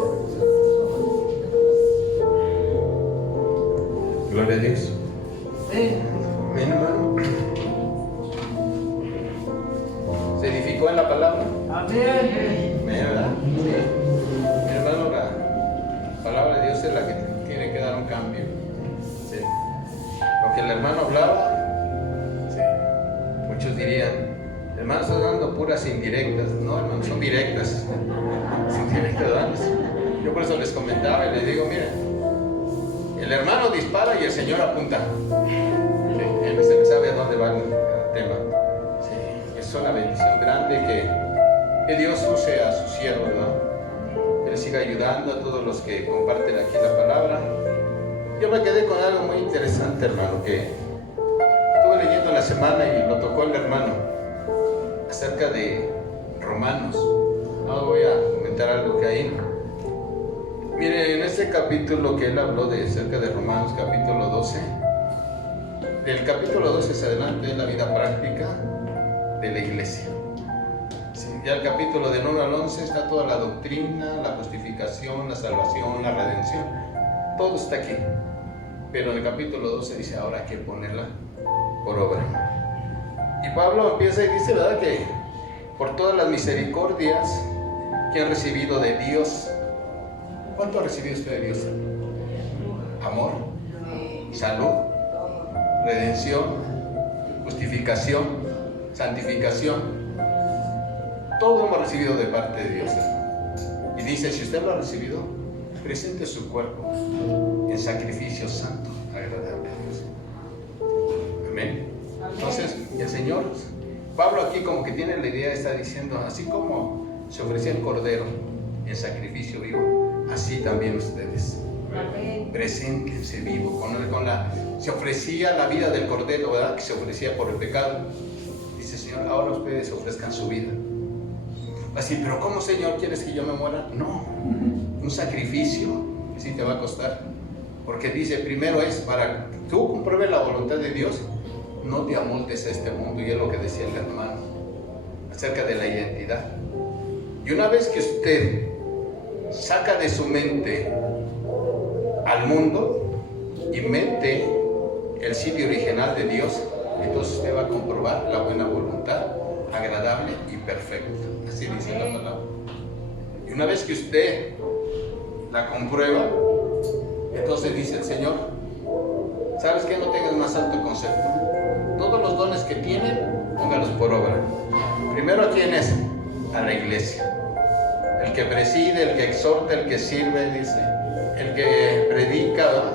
Gloria a Dios. Amén. Amén, hermano. ¿Se edificó en la palabra? Amén. Amén, ¿verdad? Mi hermano, la palabra de Dios es la que tiene que dar un cambio. Sí. Lo que el hermano hablaba, sí. Muchos dirían, hermano, estás dando puras indirectas. No, hermano, son directas. Son directas, ¿verdad? Yo por eso les comentaba y les digo, miren, el hermano dispara y el Señor apunta. Sí, él es el que sabe a dónde va el tema. Sí, es una bendición grande que Dios use a su siervo, ¿no? Que le siga ayudando a todos los que comparten aquí la palabra. Yo me quedé con algo muy interesante, hermano, que estuve leyendo la semana y lo tocó el hermano, acerca de Romanos. No voy a comentar algo que hay. Miren, en este capítulo que él habló de acerca de Romanos, capítulo 12, del capítulo 12 hacia adelante es la vida práctica de la iglesia. Sí, ya el capítulo del 1 al 11 está toda la doctrina, la justificación, la salvación, la redención. todo está aquí. Pero en el capítulo 12 dice, ahora hay que ponerla por obra. Y Pablo empieza y dice, ¿verdad? Que por todas las misericordias que han recibido de Dios. ¿Cuánto ha recibido usted de Dios? Amor, salud, redención, justificación, santificación. Todo hemos recibido de parte de Dios. Y dice, si usted lo ha recibido, presente su cuerpo en sacrificio santo, agradable a Dios. Amén. Entonces, el Señor, Pablo aquí como que tiene la idea, está diciendo, así como se ofrecía el cordero en sacrificio vivo, así también ustedes. Preséntense vivo. Se ofrecía la vida del cordero, ¿verdad? Que se ofrecía por el pecado. Dice, Señor, ahora ustedes ofrezcan su vida. Así, pero ¿cómo, Señor, quieres que yo me muera? No, un sacrificio que sí te va a costar. Porque dice, primero es para que tú compruebes la voluntad de Dios, no te amoldes a este mundo. Y es lo que decía el hermano acerca de la identidad. Y una vez que usted saca de su mente al mundo y mete el sitio original de Dios, entonces usted va a comprobar la buena voluntad, agradable y perfecta. Así dice la palabra. Y una vez que usted la comprueba, entonces dice el Señor, ¿sabes qué? No tengas más alto concepto. Todos los dones que tienen, póngalos por obra. Primero, ¿a quién es? A la iglesia. El que preside, el que exhorta, el que sirve, dice, el que predica, ¿verdad?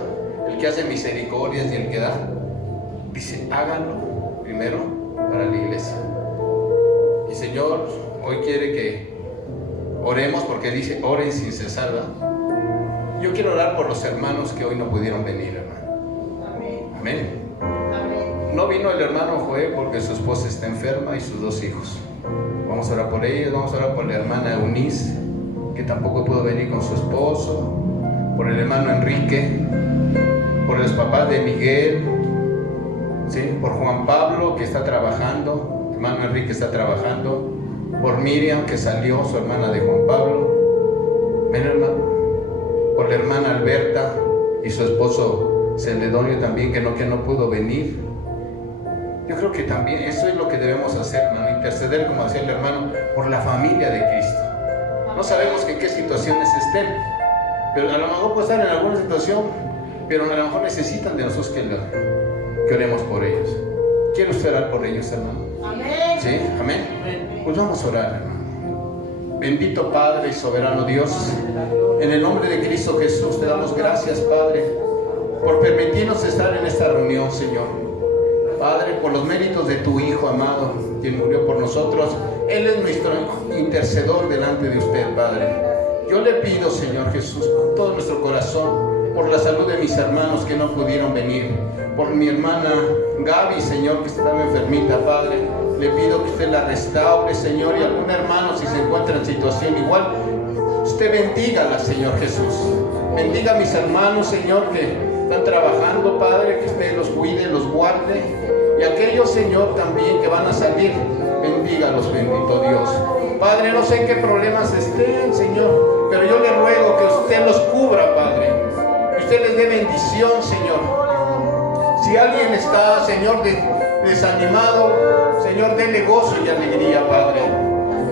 El que hace misericordias y el que da. Dice, háganlo primero para la iglesia. Y Señor, hoy quiere que oremos, porque dice, oren sin cesar, ¿verdad? Yo quiero orar por los hermanos que hoy no pudieron venir, hermano. Amén. No vino el hermano Joé porque su esposa está enferma y sus 2 hijos. Vamos a orar por ellos, vamos a orar por la hermana Eunice, que tampoco pudo venir con su esposo, por el hermano Enrique, por los papás de Miguel, ¿sí? Por Juan Pablo, que está trabajando, el hermano Enrique está trabajando, por Miriam, que salió, su hermana de Juan Pablo, ven, hermano, por la hermana Alberta y su esposo Celedonio también, que no pudo venir. Yo creo que también eso es lo que debemos hacer, hermano, interceder, como decía el hermano, por la familia de Cristo. No sabemos en qué situaciones estén, pero a lo mejor puede estar en alguna situación, pero a lo mejor necesitan de nosotros que oremos por ellos. ¿Quiere usted orar por ellos, hermano? Amén. ¿Sí? ¿Amén? Pues vamos a orar, hermano. Bendito Padre y soberano Dios, en el nombre de Cristo Jesús te damos gracias, Padre, por permitirnos estar en esta reunión, Señor. Padre, por los méritos de tu Hijo amado, quien murió por nosotros. Él es nuestro intercedor delante de usted, Padre. Yo le pido, Señor Jesús, con todo nuestro corazón, por la salud de mis hermanos que no pudieron venir, por mi hermana Gaby, Señor, que está enfermita, Padre. Le pido que usted la restaure, Señor, y algún hermano, si se encuentra en situación igual, usted bendígala, Señor Jesús. Bendiga a mis hermanos, Señor, que están trabajando, Padre, que usted los cuide, los guarde. Y aquellos, Señor, también que van a salir, bendígalos, bendito Dios. Padre, no sé en qué problemas estén, Señor, pero yo le ruego que usted los cubra, Padre. Que usted les dé bendición, Señor. Si alguien está, Señor, desanimado, Señor, dele gozo y alegría, Padre.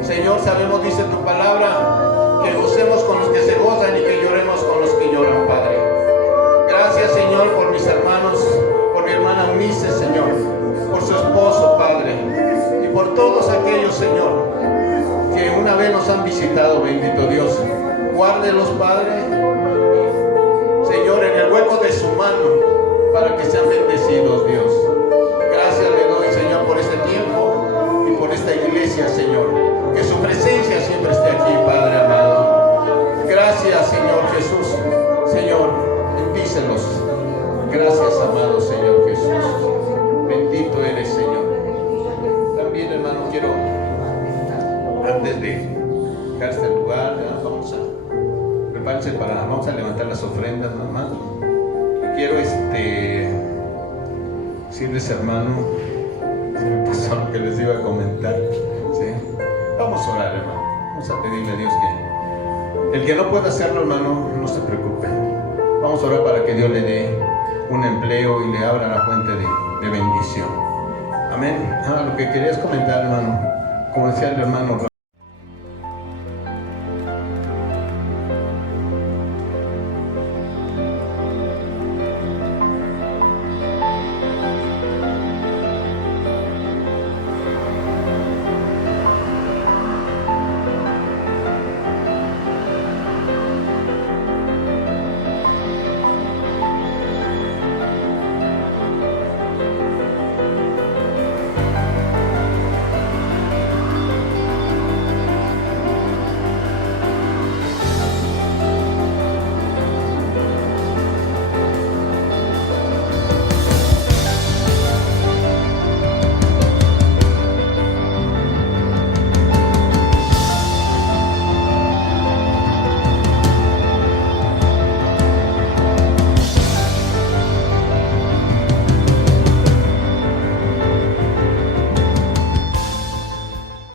Señor, sabemos, dice tu palabra, que gocemos con los que se gozan y que lloremos con los que lloran, Padre. Gracias, Señor, por mis hermanos, por mi hermana Eunice, Señor, por su esposo, Padre, y por todos aquellos, Señor, que una vez nos han visitado, bendito Dios. Guárdelos, Padre, Señor, en el hueco de su mano, para que sean bendecidos, Dios. Gracias le doy, Señor, por este tiempo y por esta iglesia, Señor. Que su presencia siempre esté aquí, Padre amado. Gracias, Señor Jesús. Señor, bendícelos. Gracias, amado Señor Jesús. Bendito eres, Señor. También, hermano, quiero, antes de dejar este lugar, vamos a levantar las ofrendas, mamá. Quiero decirles, hermano, se me pasó lo que les iba a comentar, ¿sí? Vamos a orar, hermano. Vamos a pedirle a Dios que el que no pueda hacerlo, hermano, no se preocupe. Vamos a orar para que Dios le dé un empleo y le abra la fuente de bendición. Amén. Lo que querías comentar, hermano, como decía el hermano